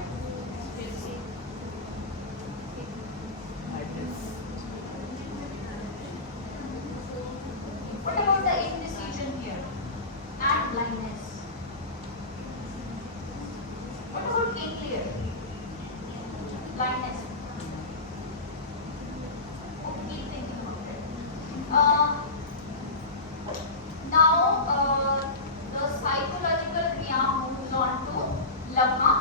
What about the indecision here and blindness? What about King Lear? Blindness. Okay, keep thinking about it. Now, the psychological realm moves on to Laka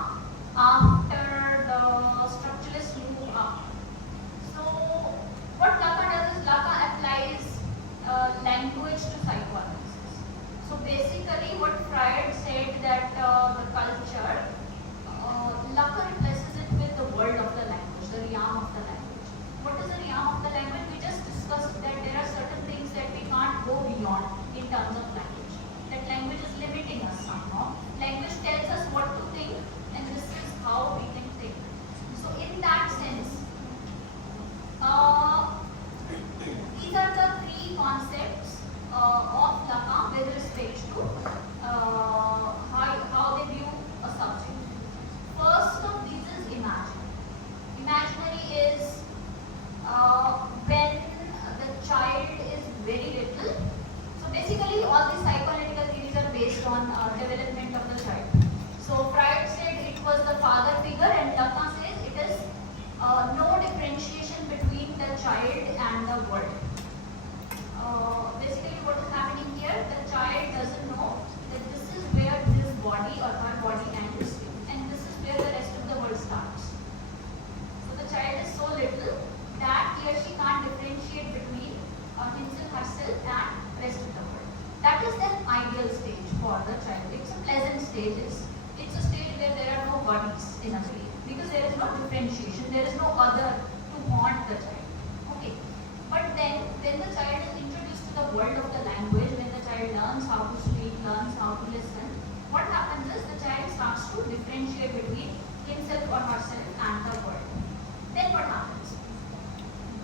after the structuralist move up. So, what Laka does is Laka applies language to psychoanalysis. So, basically, what Freud said that the culture, Laka replaces it with the world of the language, the realm of the language. What is the realm of the language? We just discussed that there are certain things that we can't go beyond in terms of language. That language is limiting us somehow. Language tells us what to think, and this is how we can think. So, in that sense, these are the three concepts of Laka with respect to how they view a subject. First of these is imaginary. Imaginary is when the child is very little. So basically all these psychoanalytical theories are based on development of the child. So Freud said it was the father figure, and Lacan says it is no differentiation between the child and the world. Basically what is happening here, the child doesn't know that this is where his body or her body ends and this is where the rest of the world starts. So the child is so little that he or she can't differentiate between himself, herself and rest of the world. That is the ideal stage for the child. It's a pleasant stage. It's a stage where there are no bodies in a way because there is no differentiation. There is no other to haunt the child. Okay. But then when the child is introduced to the world of the language, when the child learns how to speak, learns how to listen, what happens is the child starts to differentiate between himself or herself and the world. Then what happens?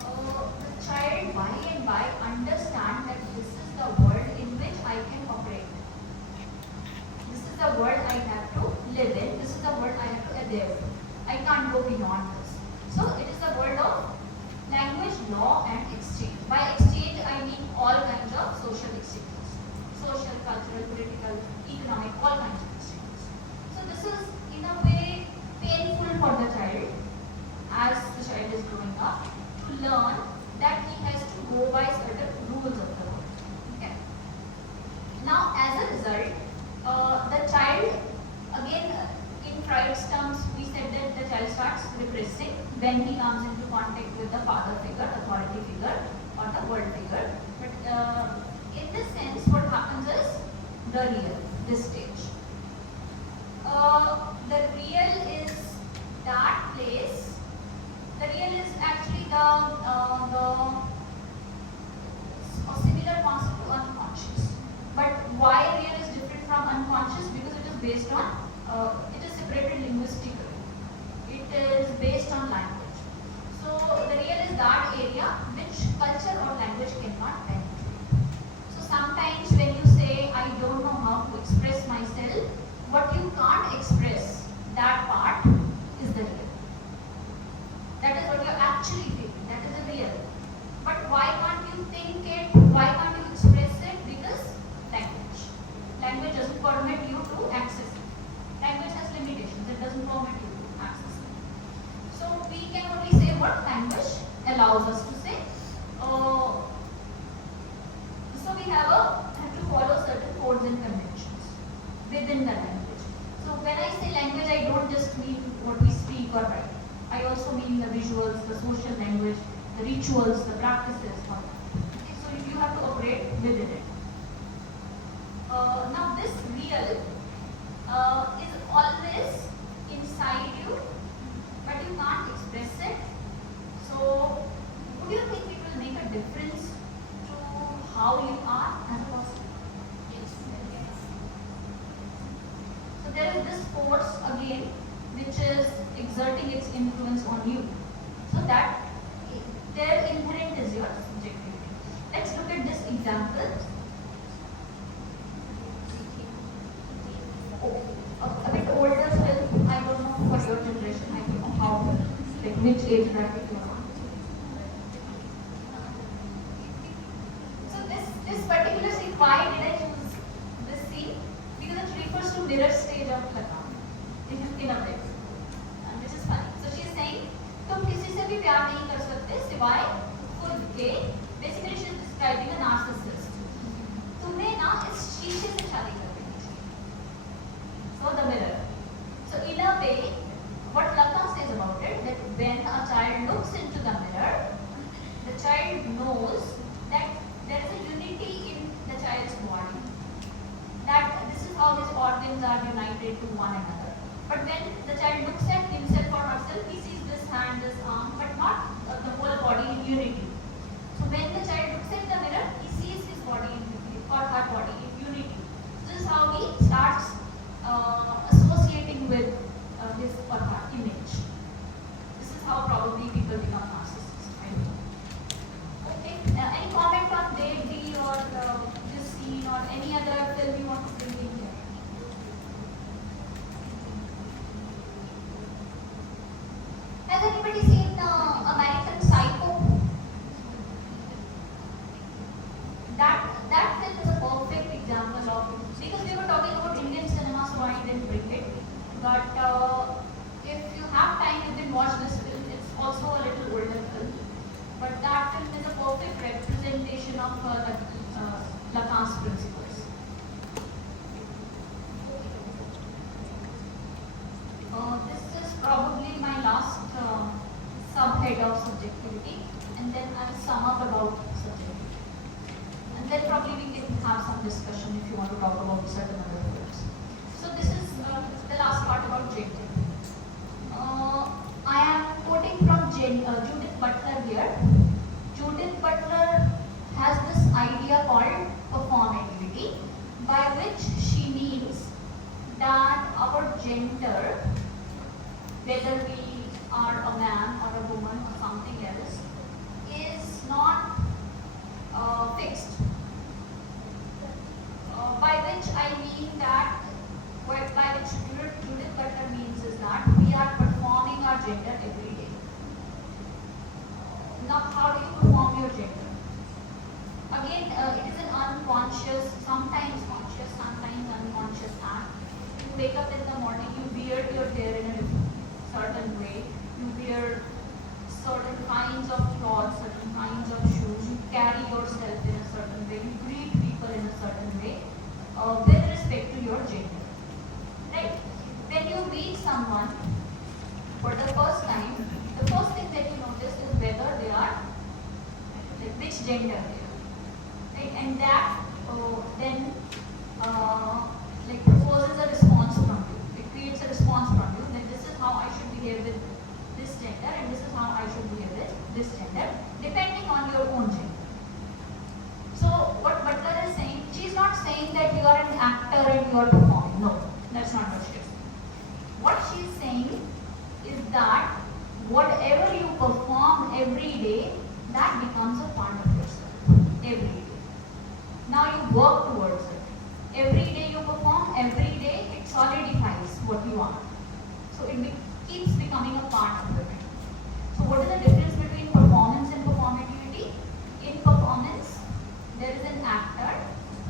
The child by and by understand that this is the world in which I can operate. This is the world I have to live in. This is the world I have to adhere to. I can't go beyond this. So it is the world of language, law and exchange. By exchange I mean all kinds of economic, all kinds of restrictions. So this is in a way painful for the child as the child is growing up to learn that he has to go by certain rules of the world. Okay. Now as a result, the child, again in Freud's terms, we said that the child starts repressing when he comes into contact with the father figure, authority figure, or the world figure. But in this sense, what happens is the real, this stage. The real is that place. The real is actually the a similar concept to unconscious. But why real is different from unconscious? Because it is based on, it is separated linguistically. It is based on language. So the real is that area which culture or language cannot penetrate. So sometimes when you say, I don't know how to express myself, what you can't express, that part is the real. That is what you're actually feeling. That is the real. But why can't you think it? Why can't you express it? Because language. Language doesn't permit you to access it. Language has limitations. It doesn't permit you to access it. So we can only say what language allows us to say. So we have to follow certain codes and conventions within the language. So when I say language, I don't just mean what we speak or write. I also mean the visuals, the social language, the rituals, the practices. Okay, so you have to operate within it. Now this real is always inside you, but you can't express it. So would you think it will make a difference to how you are as a person? Yes. So there is this force again which is exerting its influence on you. So that their inherent is your subjectivity. Let's look at this example. A bit older film, I don't know for your generation, I don't know how, like which age bracket you are on. So this particular scene, why did I choose this scene? Because it refers to mirror stage of Lata in a way, which is funny. So she is saying, तुम किसी से भी प्यार नहीं कर सकते सिवाय खुद के. Basically she is describing a narcissist. तुम्हें ना इस शीशे से शादी कर देनी चाहिए. So the mirror. So in a way, what Lacan says about it, that when a child looks into the mirror, the child knows that there is a unity in the child's body. That this is how his organs are united to one another. But when the child looks at himself or herself, he sees this hand, this arm, but not the whole body in unity. So when the child looks at the mirror, he sees his body in unity or her body in unity. This is how he starts associating with his or her image. This is how probably people become narcissists. Right? Okay. Any comment on Devi or this scene or any other film you want to bring in here? Has anybody seen American Psycho? That film is a perfect example of, because we were talking about Indian cinema, so I didn't bring it. But if you have time, you can watch this film. It's also a little older film, but that film is a perfect representation of Lacan's principles. This is probably my last subhead of subjectivity, and then I will sum up about subjectivity. And then probably we can have some discussion if you want to talk about certain other films. So this is the last part about gender. I am quoting from Judith Butler here. Judith Butler has this idea called performativity, by which she means that our gender, whether we are a man or a woman or something else, is not fixed. By which I mean that, by which Judith Butler means is that we are performing our gender every day. Now, how do you perform your gender? Again, it is an unconscious, sometimes conscious, sometimes unconscious wake up in the morning, you wear your hair in a certain way, you wear certain kinds of clothes, certain kinds of shoes, you carry yourself in a certain way, you greet people in a certain way, with respect to your gender. Right? When you meet someone for the first time, the first thing that you notice is whether they are, like, which gender they are. Right? And that then like proposes a response from you. It creates a response from you. Then this is how I should behave with this gender, and this is how I should behave with this gender, depending on your own gender. So what Butler is saying, she's not saying that you are an actor and you are performing. No, that's not what she is saying. What she is saying is that whatever you perform every day, that becomes a part of yourself every day. Now you work towards it. Every day you perform, every day it solidifies what you are. So it keeps becoming a part of it. So what is the difference between performance and performativity? In performance, there is an actor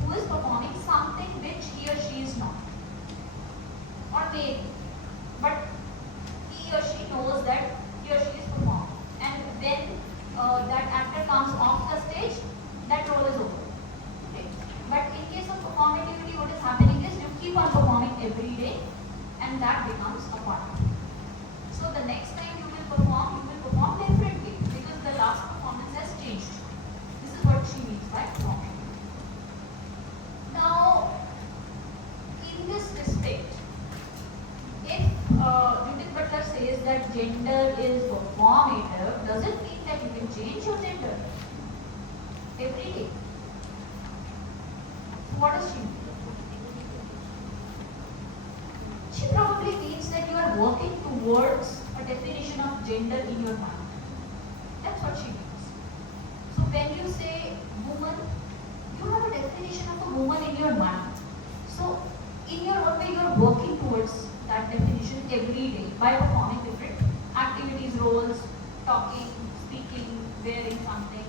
who is performing something which he or she is not. Or maybe. But he or she knows that he or she is performing. And when that actor comes off the stage, that role is over. Okay. But in case of performativity, what is happening is you keep on performing every day, and that becomes a part of it. So the next time you will perform differently because the last performance has changed. This is what she means by performing. Now, in this respect, if Judith Butler says that gender is performative, does it mean that you can change your gender every day? So what does she mean? She probably means that you are working towards a definition of gender in your mind. That's what she means. So when you say woman, you have a definition of a woman in your mind. So in your own way, you are working towards that definition every day by performing different activities, roles, talking, speaking, wearing something,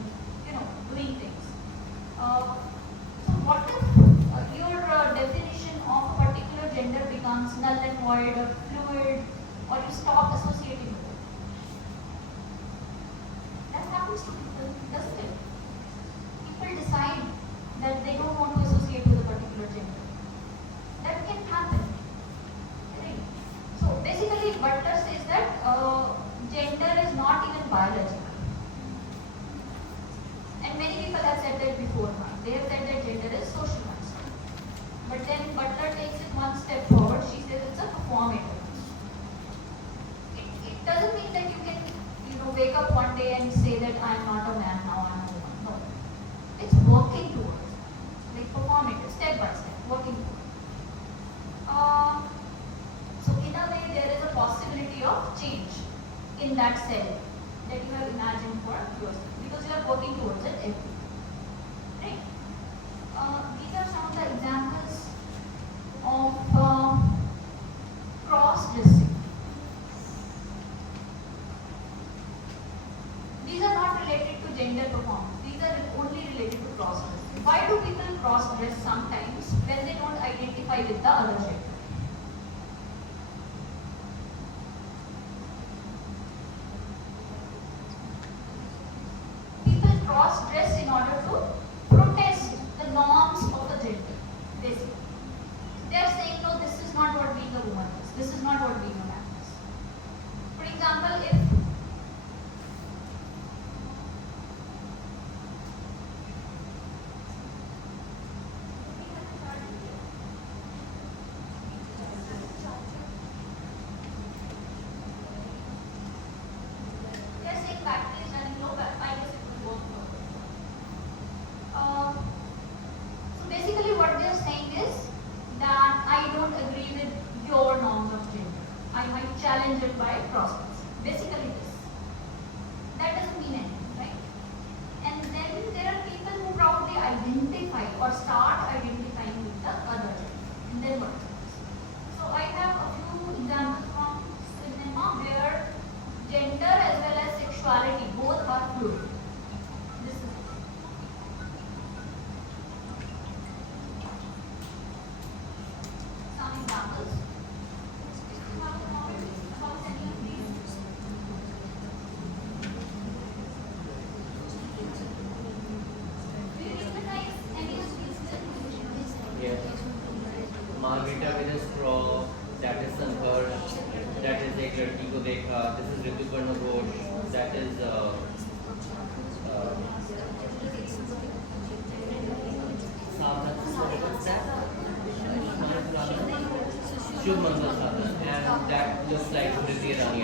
doing things. So what if your definition of a particular gender becomes null and void or fluid, or you stop associating with it? That happens to people, doesn't it? People decide that they don't want to associate with a particular gender. That can happen. Right? So basically, Butler says that gender is not even biological. And many people have said that before her. They have said that gender is social construct. But then Butler takes it one step forward. She says it's a performative. It doesn't mean that you can, wake up one day and say that I'm not a man now, I'm a woman. No. It's working towards it. Like performative, step by step, working towards it. So in a way, there is a possibility of change in that cell that you have imagined for yourself because you are working towards it every day. Right? These are some of the examples of cross-dressing. These are not related to gender performance. These are only related to cross-dressing. Why do people cross-dress sometimes when they don't identify with the other gender? People cross-dress in order to protest the norms of a gender, basically. They are saying, no, this is not what being a woman is. This is not what being a man is. For example, if they are saying battery is running low, but I guess it will work. So basically what they are saying is that I don't agree with your norms of gender. I might challenge it by process. Basically this. That doesn't mean anything, right? And then there are people who probably identify or start identifying with the other gender. And then what happens? So I have a few examples from cinema where gender as well as sexuality both are fluid. This is some examples. Margarita with a straw, that is Sangharsh, that is Ek Ladki Ko Dekha, this is Ritu Parno Ghosh, that is Shubh Mangal Sadhan, and that looks like Smriti Irani.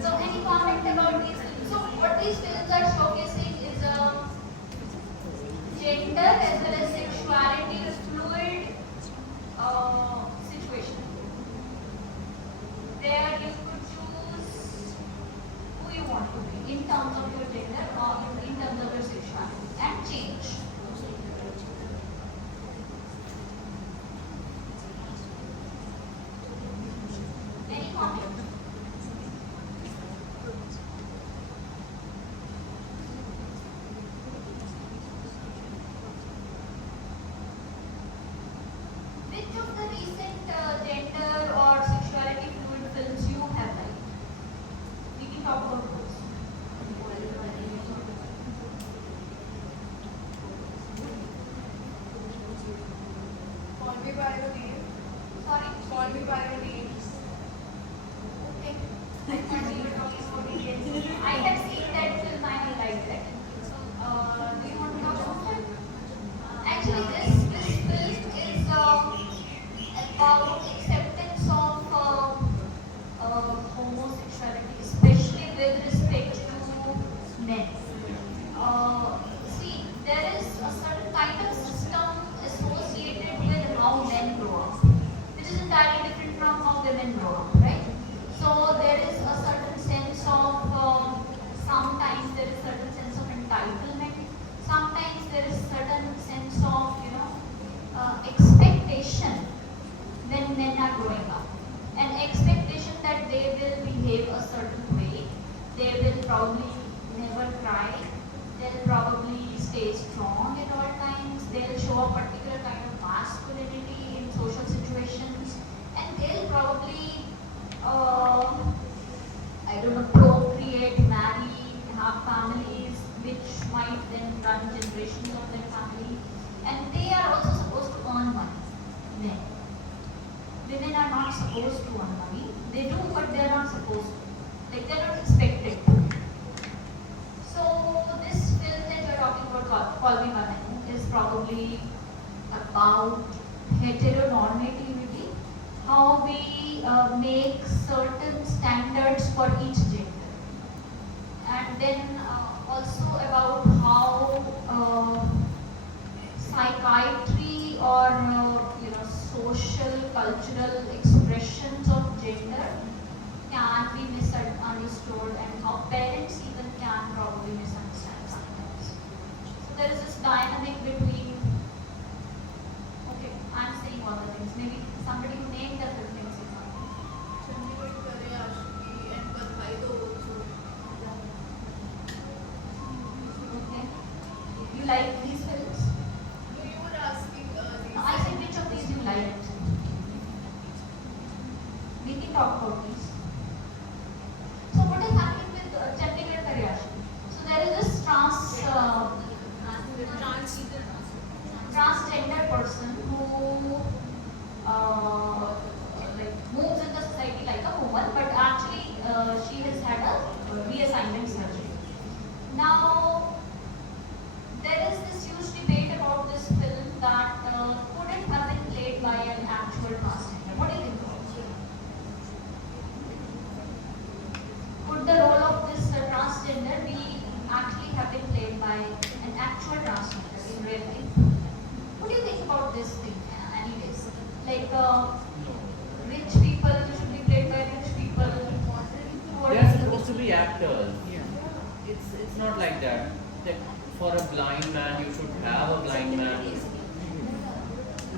So any comment about these films? So what these films are showcasing is a gender as well as sexuality fluid situation. There you could choose who you want to be in terms of your gender or in terms of your sexuality and change. Any comment? Which of the recent gender or sexuality fluid films you have liked? We can talk about those. Call me by your name. Sorry? Call me by your name. Okay. I thought you were talking about Indian. I have seen that film, I liked it. Do you want to talk about it? Actually, this film is about acceptance of homosexuality, especially with respect to men. See, there is a certain kind of system associated with how men grow up, which is entirely different from how women grow up, right? So there is a certain sense of, sometimes there is certain sense of entitlement, sometimes there is certain sense of, expectation when men are growing up. An expectation that they will behave a certain way, they will probably never cry, they'll probably stay strong at all times, they'll show a particular kind of masculinity in social situations, and they'll probably, I don't know, procreate, marry, have families, which might then run generations of their family, and they are also supposed to earn money. Men. Women are not supposed to earn money. They do, but they are not supposed to. Like, they are not expected to. So this film that we are talking about, Call Me by My Name, is probably about heteronormativity, how we make certain standards for each gender, and then also about how psychiatry or social cultural expressions of gender can be misunderstood, and how parents even can probably misunderstand sometimes. So there is this dynamic between, okay, I'm saying all the things, maybe somebody who named the film can say something. Chandigarh करे आशिकी and बधाई दो also. Okay. You like these films? No, you were asking No, I said which of these you liked. We can talk about these. So what is happening with Chandigarh करे आशिकी? So there is this transgender person who like moves in the society like a woman, but actually she has had a reassignment surgery. Now there is this huge debate about this film that couldn't have been played by an actual transgender. What do you think about it? Could the role of this transgender be actually have been played by an actual transgender in real life? What do you think about this thing, anyways? Like rich people should be played by rich people. They are supposed to be actors. It's not like that. That for a blind man you should have a blind man.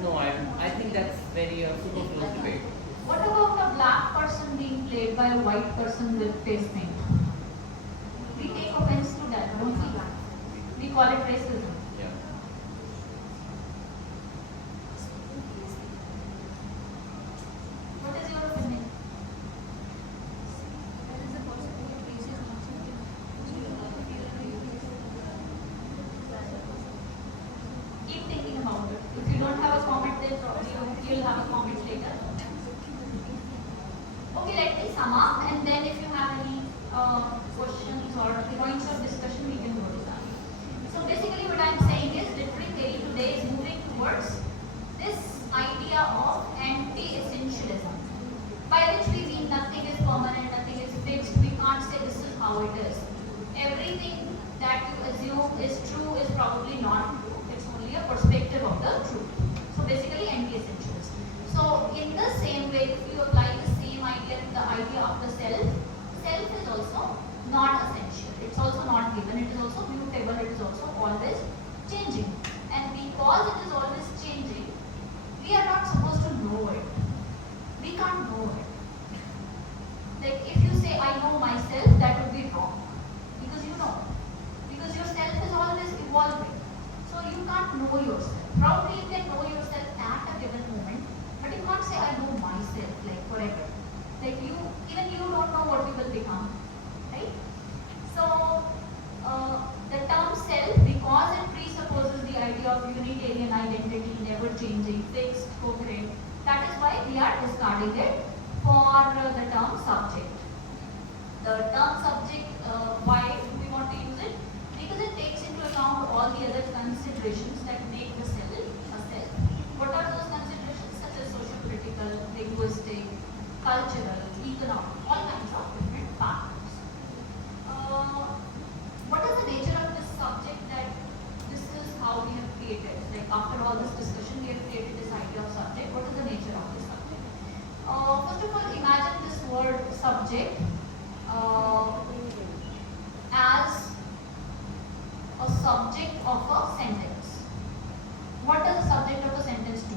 No, I think that's very superfluous debate. What about a black person being played by a white person with face paint? We take offense to that, don't we? We call it racism. Yeah. You'll have a comment later. Okay, let me sum up, and then if you have any questions or points of discussion, we can go to that. So basically what I'm saying is literary theory today is moving towards this idea of anti-essentialism, by which we mean nothing is permanent, nothing is fixed. We can't say this is how it is. Everything that you assume is true is probably not true. It's only a perspective of the truth. So basically anti-essentialist. So in the same way, if you apply the same idea to the idea of the self, self is also not essential. It's also not given. It is also mutable. It is also always changing. And because it is always changing, we are not supposed to know it. We can't know it. Like if you say, I know myself, that would be wrong. Because you know. Because yourself is always evolving. So you can't know yourself. Probably you can know yourself at a given moment, but you can't say, I know myself, like forever. Like even you don't know what you will become. Right? So the term self, because it presupposes the idea of unitarian identity, never changing, fixed, coherent, that is why we are discarding it for the term subject. The term subject, why do we want to use it? Because it takes into account all the other considerations that make the self a self. What are those considerations? Such as socio-political, linguistic, cultural, economic, all kinds of different factors. What is the nature of this subject that this is how we have created? Like after all this discussion, we have created this idea of subject. What is the nature of this subject? First of all, imagine this word subject as a subject of a sentence. What does the subject of a sentence do?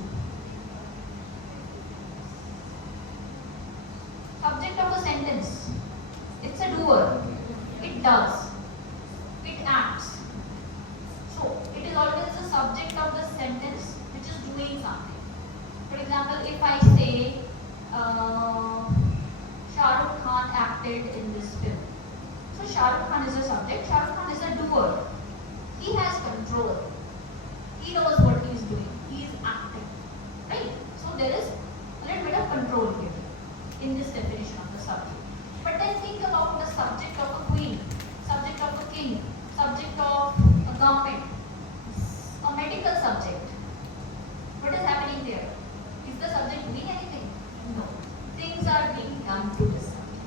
Subject of a sentence, it's a doer. It does. It acts. So it is always the subject of the sentence which is doing something. For example, if I say Shah Rukh Khan acted in this film. So Shah Rukh Khan is a subject. Shah Rukh Khan is a doer. He has control. He knows what he is doing. He is acting. Right? So there is a little bit of control here in this definition of the subject. But then think about the subject of a queen, subject of a king, subject of a government, a medical subject. What is happening there? Is the subject doing anything? No. Things are being done to this subject.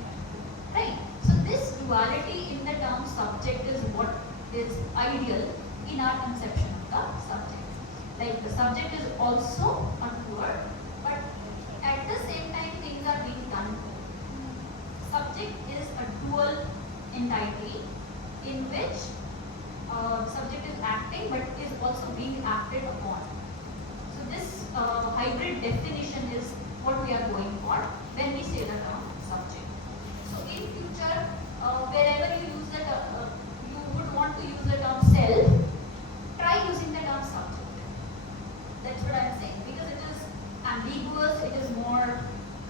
Right? So this duality in the term subject is what is ideal in our conception of the subject. Like the subject is also a doer, but at the same time things are being done. Subject is a dual entity in which subject is acting but is also being acted upon. So this hybrid definition is what we are going for when we say the term subject. So in future, wherever you use the you would want to use the term self, try using the term subject. That's what I'm saying, because it is ambiguous, it is more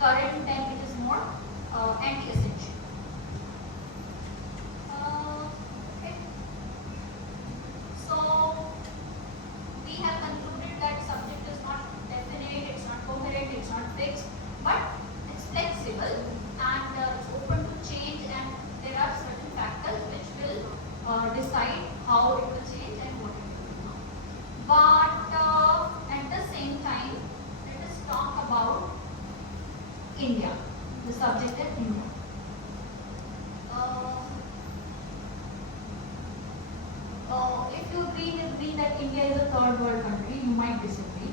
current, and it is more anti-essential. Okay. So we have concluded that subject is not definite, it's not coherent, it's not fixed, but it's flexible and it's open to change, and there are certain factors which will decide how it will change and what it will become. But at the same time, let us talk about India, the subject is India. If you agree with me that India is a third world country, you might disagree.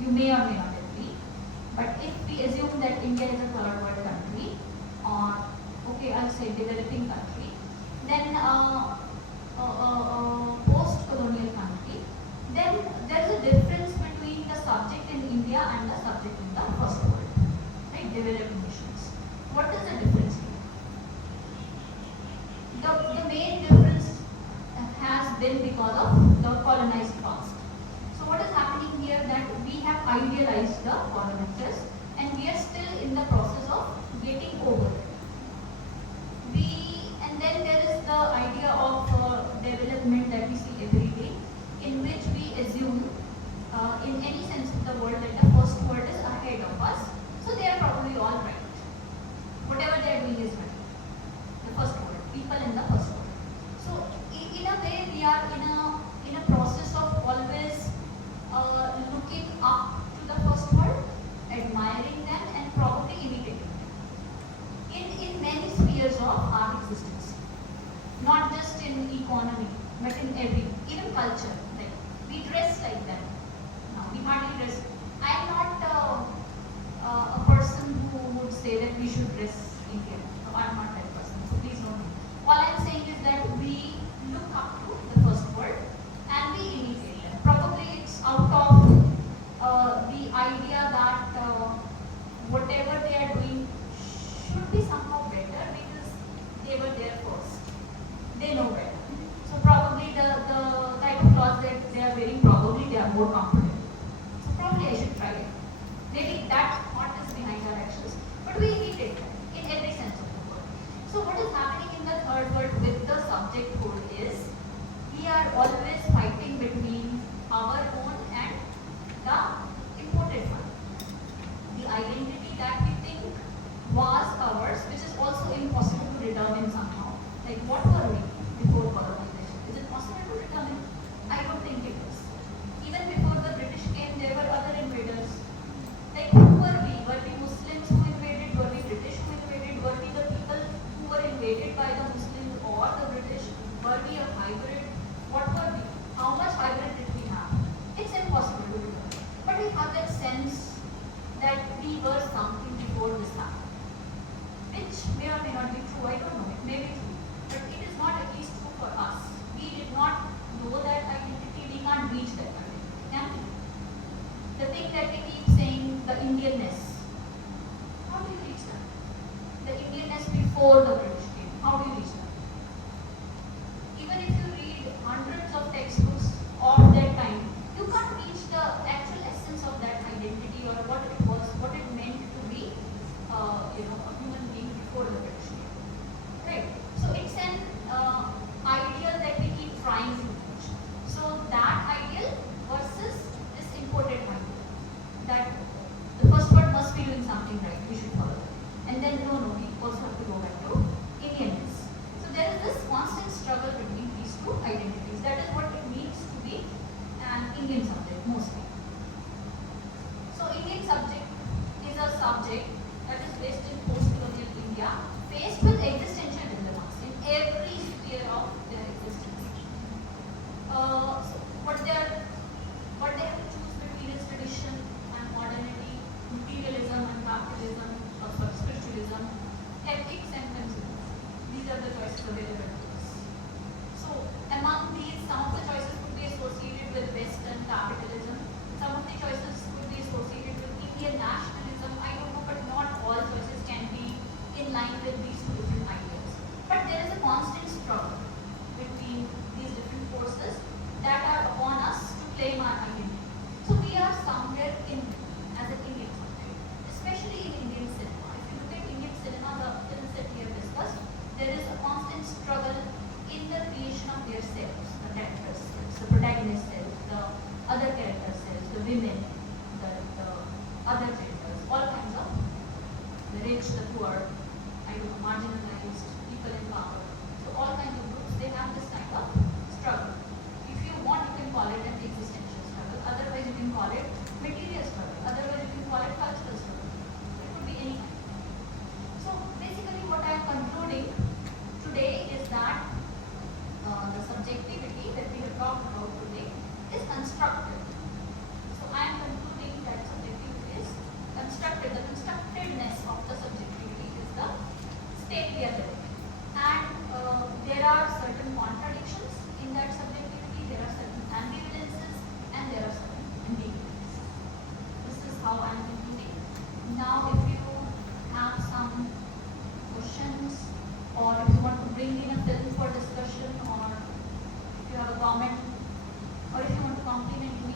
You may or may not agree. But if we assume that India is a third world country, or okay, I'll say developing country, then post-colonial country, then there is a difference between the subject in India and the subject in the first world, right? Developed nations. What is the difference here? The main difference has been because of the colonized past. So what is happening here, that we have idealized the colonizers and we are still in the process of getting over it. And then there is the idea of development that we see every day, in which we assume in any sense of the word, that the first word is ahead of us. So they are probably all right. Whatever they are doing is right. The first word, people in the first word. So in a way, we are in a process of always looking up to the first word, admiring them, and probably imitating them. In many spheres of our existence, not just in economy, but in every, even culture. Like we dress like them. Now we hardly dress. I am not a person who would say that we should dress Indian. No, I am not that person. So please don't. All I am saying is that we look up to the first word and we imitate them. Probably it's out of the idea that whatever they are doing should be somehow better because they were there first. They know better. So probably the type of clothes that they are wearing, probably they are more comfortable. So probably I should try it. Maybe that thought is behind our actions, but we imitate them in every sense of the word. So what is happening in the third word with the subject code is we are always fighting between our own and the imported one. The identity that we think was ours, which is also impossible to determine somehow. Like what were we before colonization? Is it possible to determine? I don't think it is. Even before the British came, there were other invaders. Like who were we? Were we Muslims who invaded? Were we British who invaded? Were we the people who were invaded by the Muslims or the British? Were we a hybrid? What were we? How much hybrid did we have? It's impossible to determine. But we have that sense that we were something before this happened. Which may or may not be true, I don't know, it may be true. But it is not at least true for us. We did not know that identity, we can't reach that identity, can we? The thing that we keep saying, the Indianness. How do you reach that? The Indianness before the British came, how do you reach that? Even if you read hundreds of textbooks of that time, you can't reach the actual essence of that identity or what it was, what it meant to be, a human being before the British came. Right? So it's an ideal that we keep trying to reach. So that ideal versus this imported ideal. That the first word must be doing something right, we should follow that. And then no, we also have to go back to Indianness. So there is this constant struggle between these two identities. That is what it means to be an Indian subject mostly. So Indian subject is a subject that is based in post-colonial India, faced with existential dilemmas in every sphere of their existence. So what they have to choose between is tradition and modernity, materialism and capitalism, spiritualism, ethics and principles. These are the choices available to us. So among these, some of the choices could be associated with Western capitalism. Some of the choices could be associated with Indian nationalism. I don't know, but not all choices can be in line with these two different ideas. But there is a constant struggle between these different forces that are upon us to claim our identity. So we are somewhere in as an Indian subject, especially in Indian cinema. If you look at Indian cinema, the films that we have discussed, there is a constant struggle in the creation of their selves, the characters' selves, the protagonist selves, the other characters' selves, the women, the other genders, all kinds of the rich, the poor, marginalized, people in power. So all kinds of groups, they have this kind of struggle. If you want, you can call it an existential struggle. Otherwise, you can call it material struggle. Otherwise, you can call it cultural struggle. It could be any kind. So basically, what I am concluding today is that the subjectivity that we have talked about today is constructive. So I am concluding that subjectivity is constructive. The constructedness of the subjectivity is the state we are living in. And there are certain contradictions in that subjectivity, there are certain ambivalences, and there are certain ambivalences. This is how I am concluding. Now, if you have some questions, or if you want to bring in a film for discussion, or if you have a comment, or if you want to compliment me,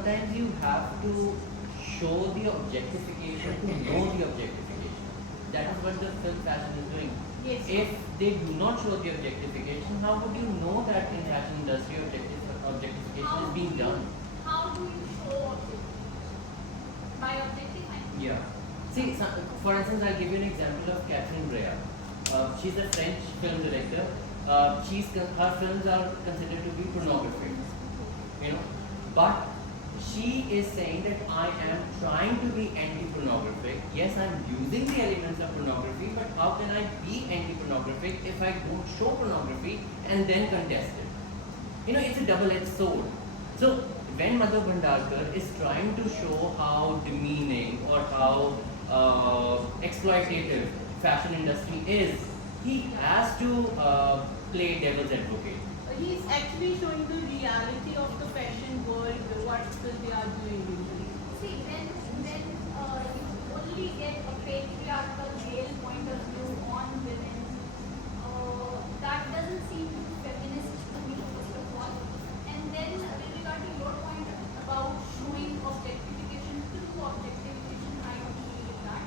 sometimes you have to show the objectification to know the objectification. That is what the film fashion is doing. Yes. If they do not show the objectification, how would you know that in fashion industry objectification is being done? How do you show objectification? By objectifying. Yeah. See, for instance, I'll give you an example of Catherine Breillat. She's a French film director. Her films are considered to be pornographic, you know. But she is saying that I am trying to be anti-pornographic. Yes, I'm using the elements of pornography, but how can I be anti-pornographic if I don't show pornography and then contest it? You know, it's a double-edged sword. So when Madhav Bhandarkar is trying to show how demeaning or how exploitative fashion industry is, he has to play devil's advocate. He's actually showing the reality of the fashion world, what they are doing usually. See, when you only get a patriarchal male point of view on women, that doesn't seem to be feminist to me, first of all. And then with regard to your point about showing objectification, through objectification, I don't agree with that.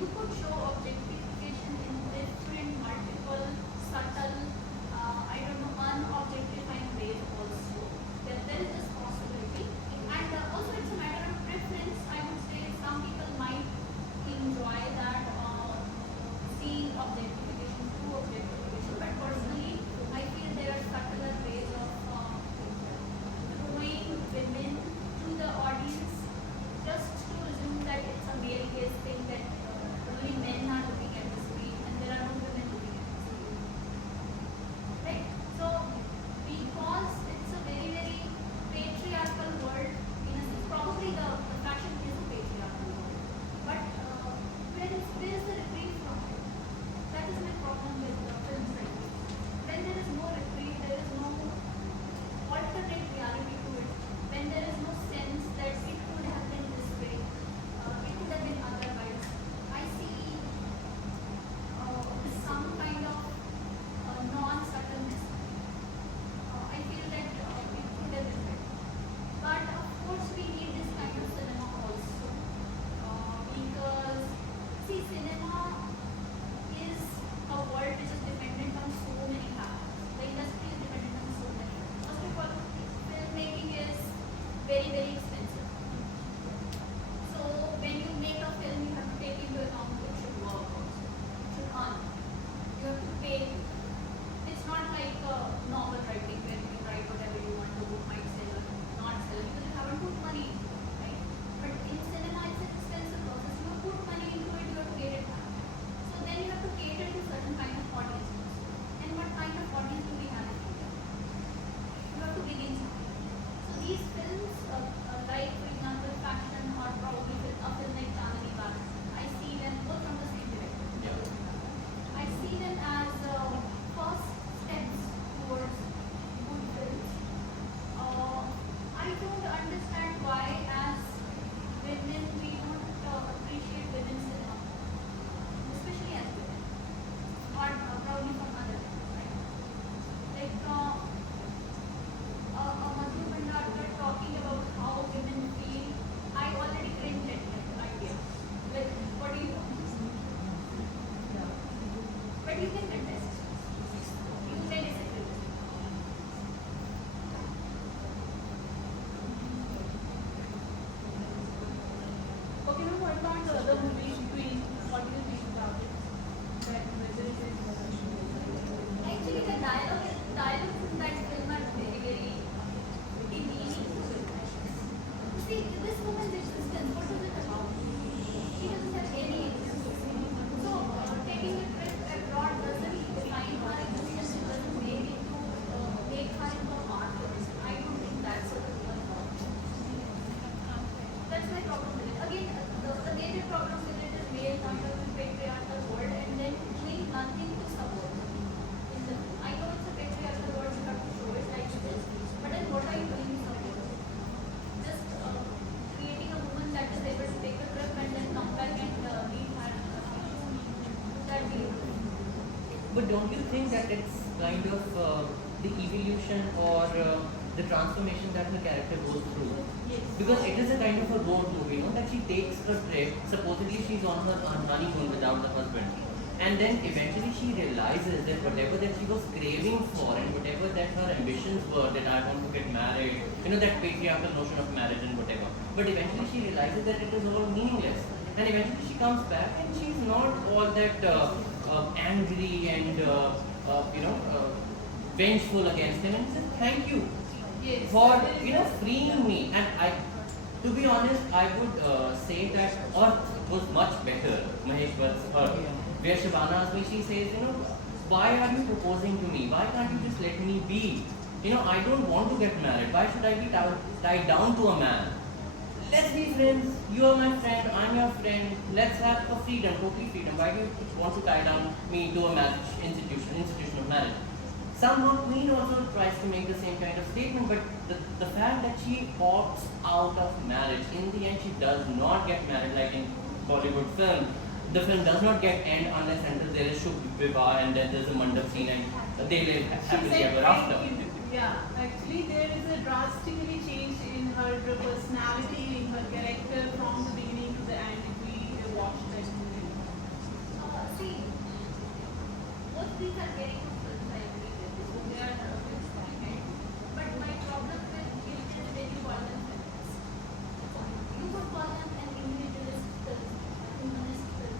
You could show objectification in different, multiple, subtle, I don't know, unobjectifying ways also. There is this possibility. And also it's a matter of preference. I would say some people might enjoy that, seeing objectification through objectification. But personally, I feel there are subtler ways of showing women to the audience just to assume that it's a male gaze thing, that only men are looking at the screen and there are no women looking at the screen. Right? So, because it's a very, very patriarchal world, in a sense, probably the fashion is a patriarchal world. But where is the reprieve from it? That is my problem with films like this. When there is no reprieve, there is no alternate reality to it. When there is no sense that it could have been this way, it could have been otherwise. I see some kind of non-subtleness. I feel that it could have been better. But of course we need this kind of cinema also. Because, see, cinema is a world which is dependent on so many factors. The industry is dependent on so many factors. First of all, filmmaking is very, very expensive. So when you make a film, you have to take into account it should work also. It should earn. You have to pay. It's not like novel writing where you can write whatever you want, the book might sell or not sell because you haven't put money into it, right? But in cinema, it's an expensive process. You have put money into it, you have to get it back. So then you have to cater to certain kind of audience also. And what kind of audience do we have in India? You have to begin something. So these films, like for example, fashion or probably with a film like Chandani Bag, I see them both from the same director. I see them as first steps towards good films. I don't understand why, as women, we don't appreciate women's cinema, especially as women, or probably from other things, right? Like Madhu Bhandarkar talking about how women feel. I already cringed at that idea. Like, what do you want? But you can contest. You may disagree with me. Okay, now what about the other movie Queen? What do you think about it? That whether it is Actually, the dialogues in that film are very, very demeaning to women. See, this woman's existence, what was it about? She doesn't have any existence. So, taking a trip abroad doesn't define her existence. It doesn't make her into a martyr. I don't think that's what the woman thought. That's my problem with it. Again, the major problem with it is male point of view, patriarchal world, and then doing nothing to support it. I know it's a patriarchal world, you have to show it like this, but then what are you doing to support it? Just creating a woman that is able to take a trip and then come back and meet her. Would that be able to? But don't you think that it's kind of the evolution or the the transformation that her character goes through. Yes. Because it is a kind of a road movie, you know, that she takes a trip, supposedly she's on her honeymoon without the husband. And then eventually she realizes that whatever that she was craving for and whatever that her ambitions were, that I want to get married, you know, that patriarchal notion of marriage and whatever. But eventually she realizes that it is all meaningless. And eventually she comes back and she's not all that angry and, vengeful against him, and says, thank you Yes. for, you know, freeing me. And to be honest, I would say that Earth was much better, Mahesh Bhatt's Earth. Where Shabana Azmi, she says, you know, why are you proposing to me? Why can't you just let me be? You know, I don't want to get married. Why should I be tied down to a man? Let's be friends. You are my friend. I'm your friend. Let's have a freedom, total freedom. Why do you want to tie down me to a marriage institution of marriage? Somehow Queen also tries to make the same kind of statement, but the fact that she opts out of marriage, in the end she does not get married like in Bollywood film. The film does not get end unless until there is Shubh and then there's a mandap scene and they live happily ever after. Yeah, actually there is a drastically change in her personality, in her character from the beginning to the end if we watch that movie. See, both these are very good films, I agree with this. They are films, but my problem with Guilt is when you call them films. You could call them an individualist film, a humanist film,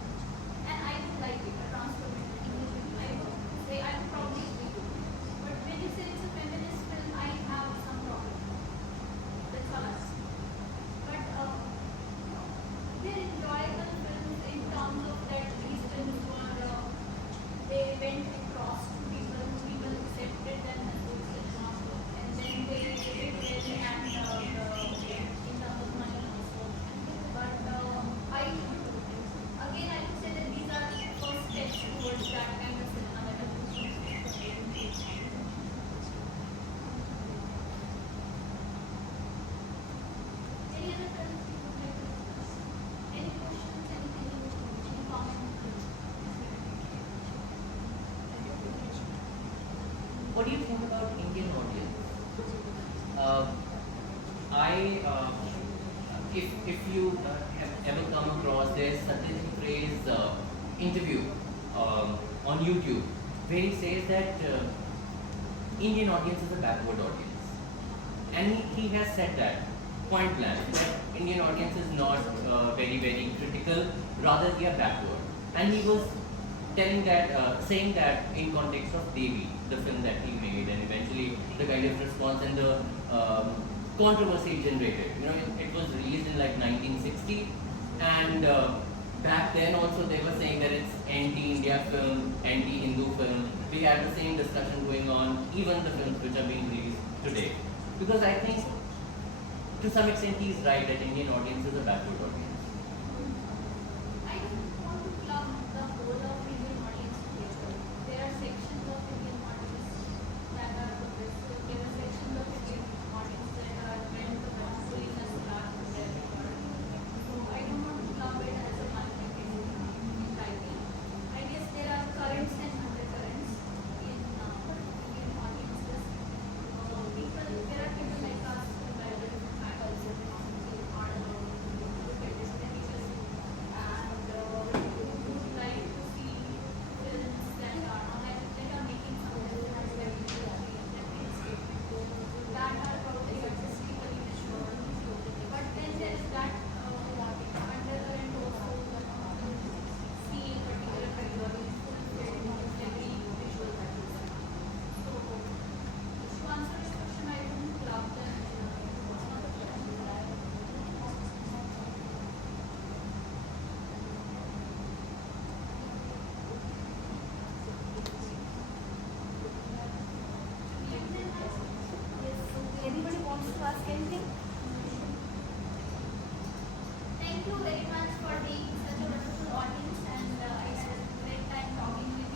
and I would like it, a transformative individual. I would say I would probably agree with it. But when you say it's a feminist film, I have some problem. That's all I'm saying. But they're enjoyable films in terms of that these films were they went across to people accepted them as good cinema, and then they did well and in terms of money also. But I again I would say that these are first steps towards that kind of cinema that I'm looking for. Any other films you would like to discuss? Any questions, anything, any comments? What do you think about Indian audience? If you have ever come across, there's Satyajit Ray's interview on YouTube where he says that Indian audience is a backward audience, and he has said that point blank that Indian audience is not very critical, rather we are backward, and he was telling that, saying that in context of Devi, the film that he made, and eventually the kind of response and the controversy it generated. You know, it was released in like 1960, and back then also they were saying that it's anti-India film, anti-Hindu film. We had the same discussion going on, even the films which are being released today. Because I think, to some extent, he's right that Indian audience is a backward audience. I don't want to club the whole of Indian audience together. There are sections of Indian audience that are progressive. There are sections of Indian audience that are meant to fully just start with their regard. So I don't want to club it as a market entirely. I guess there are currents and undercurrents in Indian audiences. There are people like us who are different faculty who are look at this images and who would like to see films that are making some difference that we that are probably artistically mature. But then there is that undercurrent also seeing particular categories fulfilled in every visual practice. So to answer this question, I wouldn't club them in Anybody wants to ask anything? Thank you very much for being such a wonderful audience, and I had a great time talking with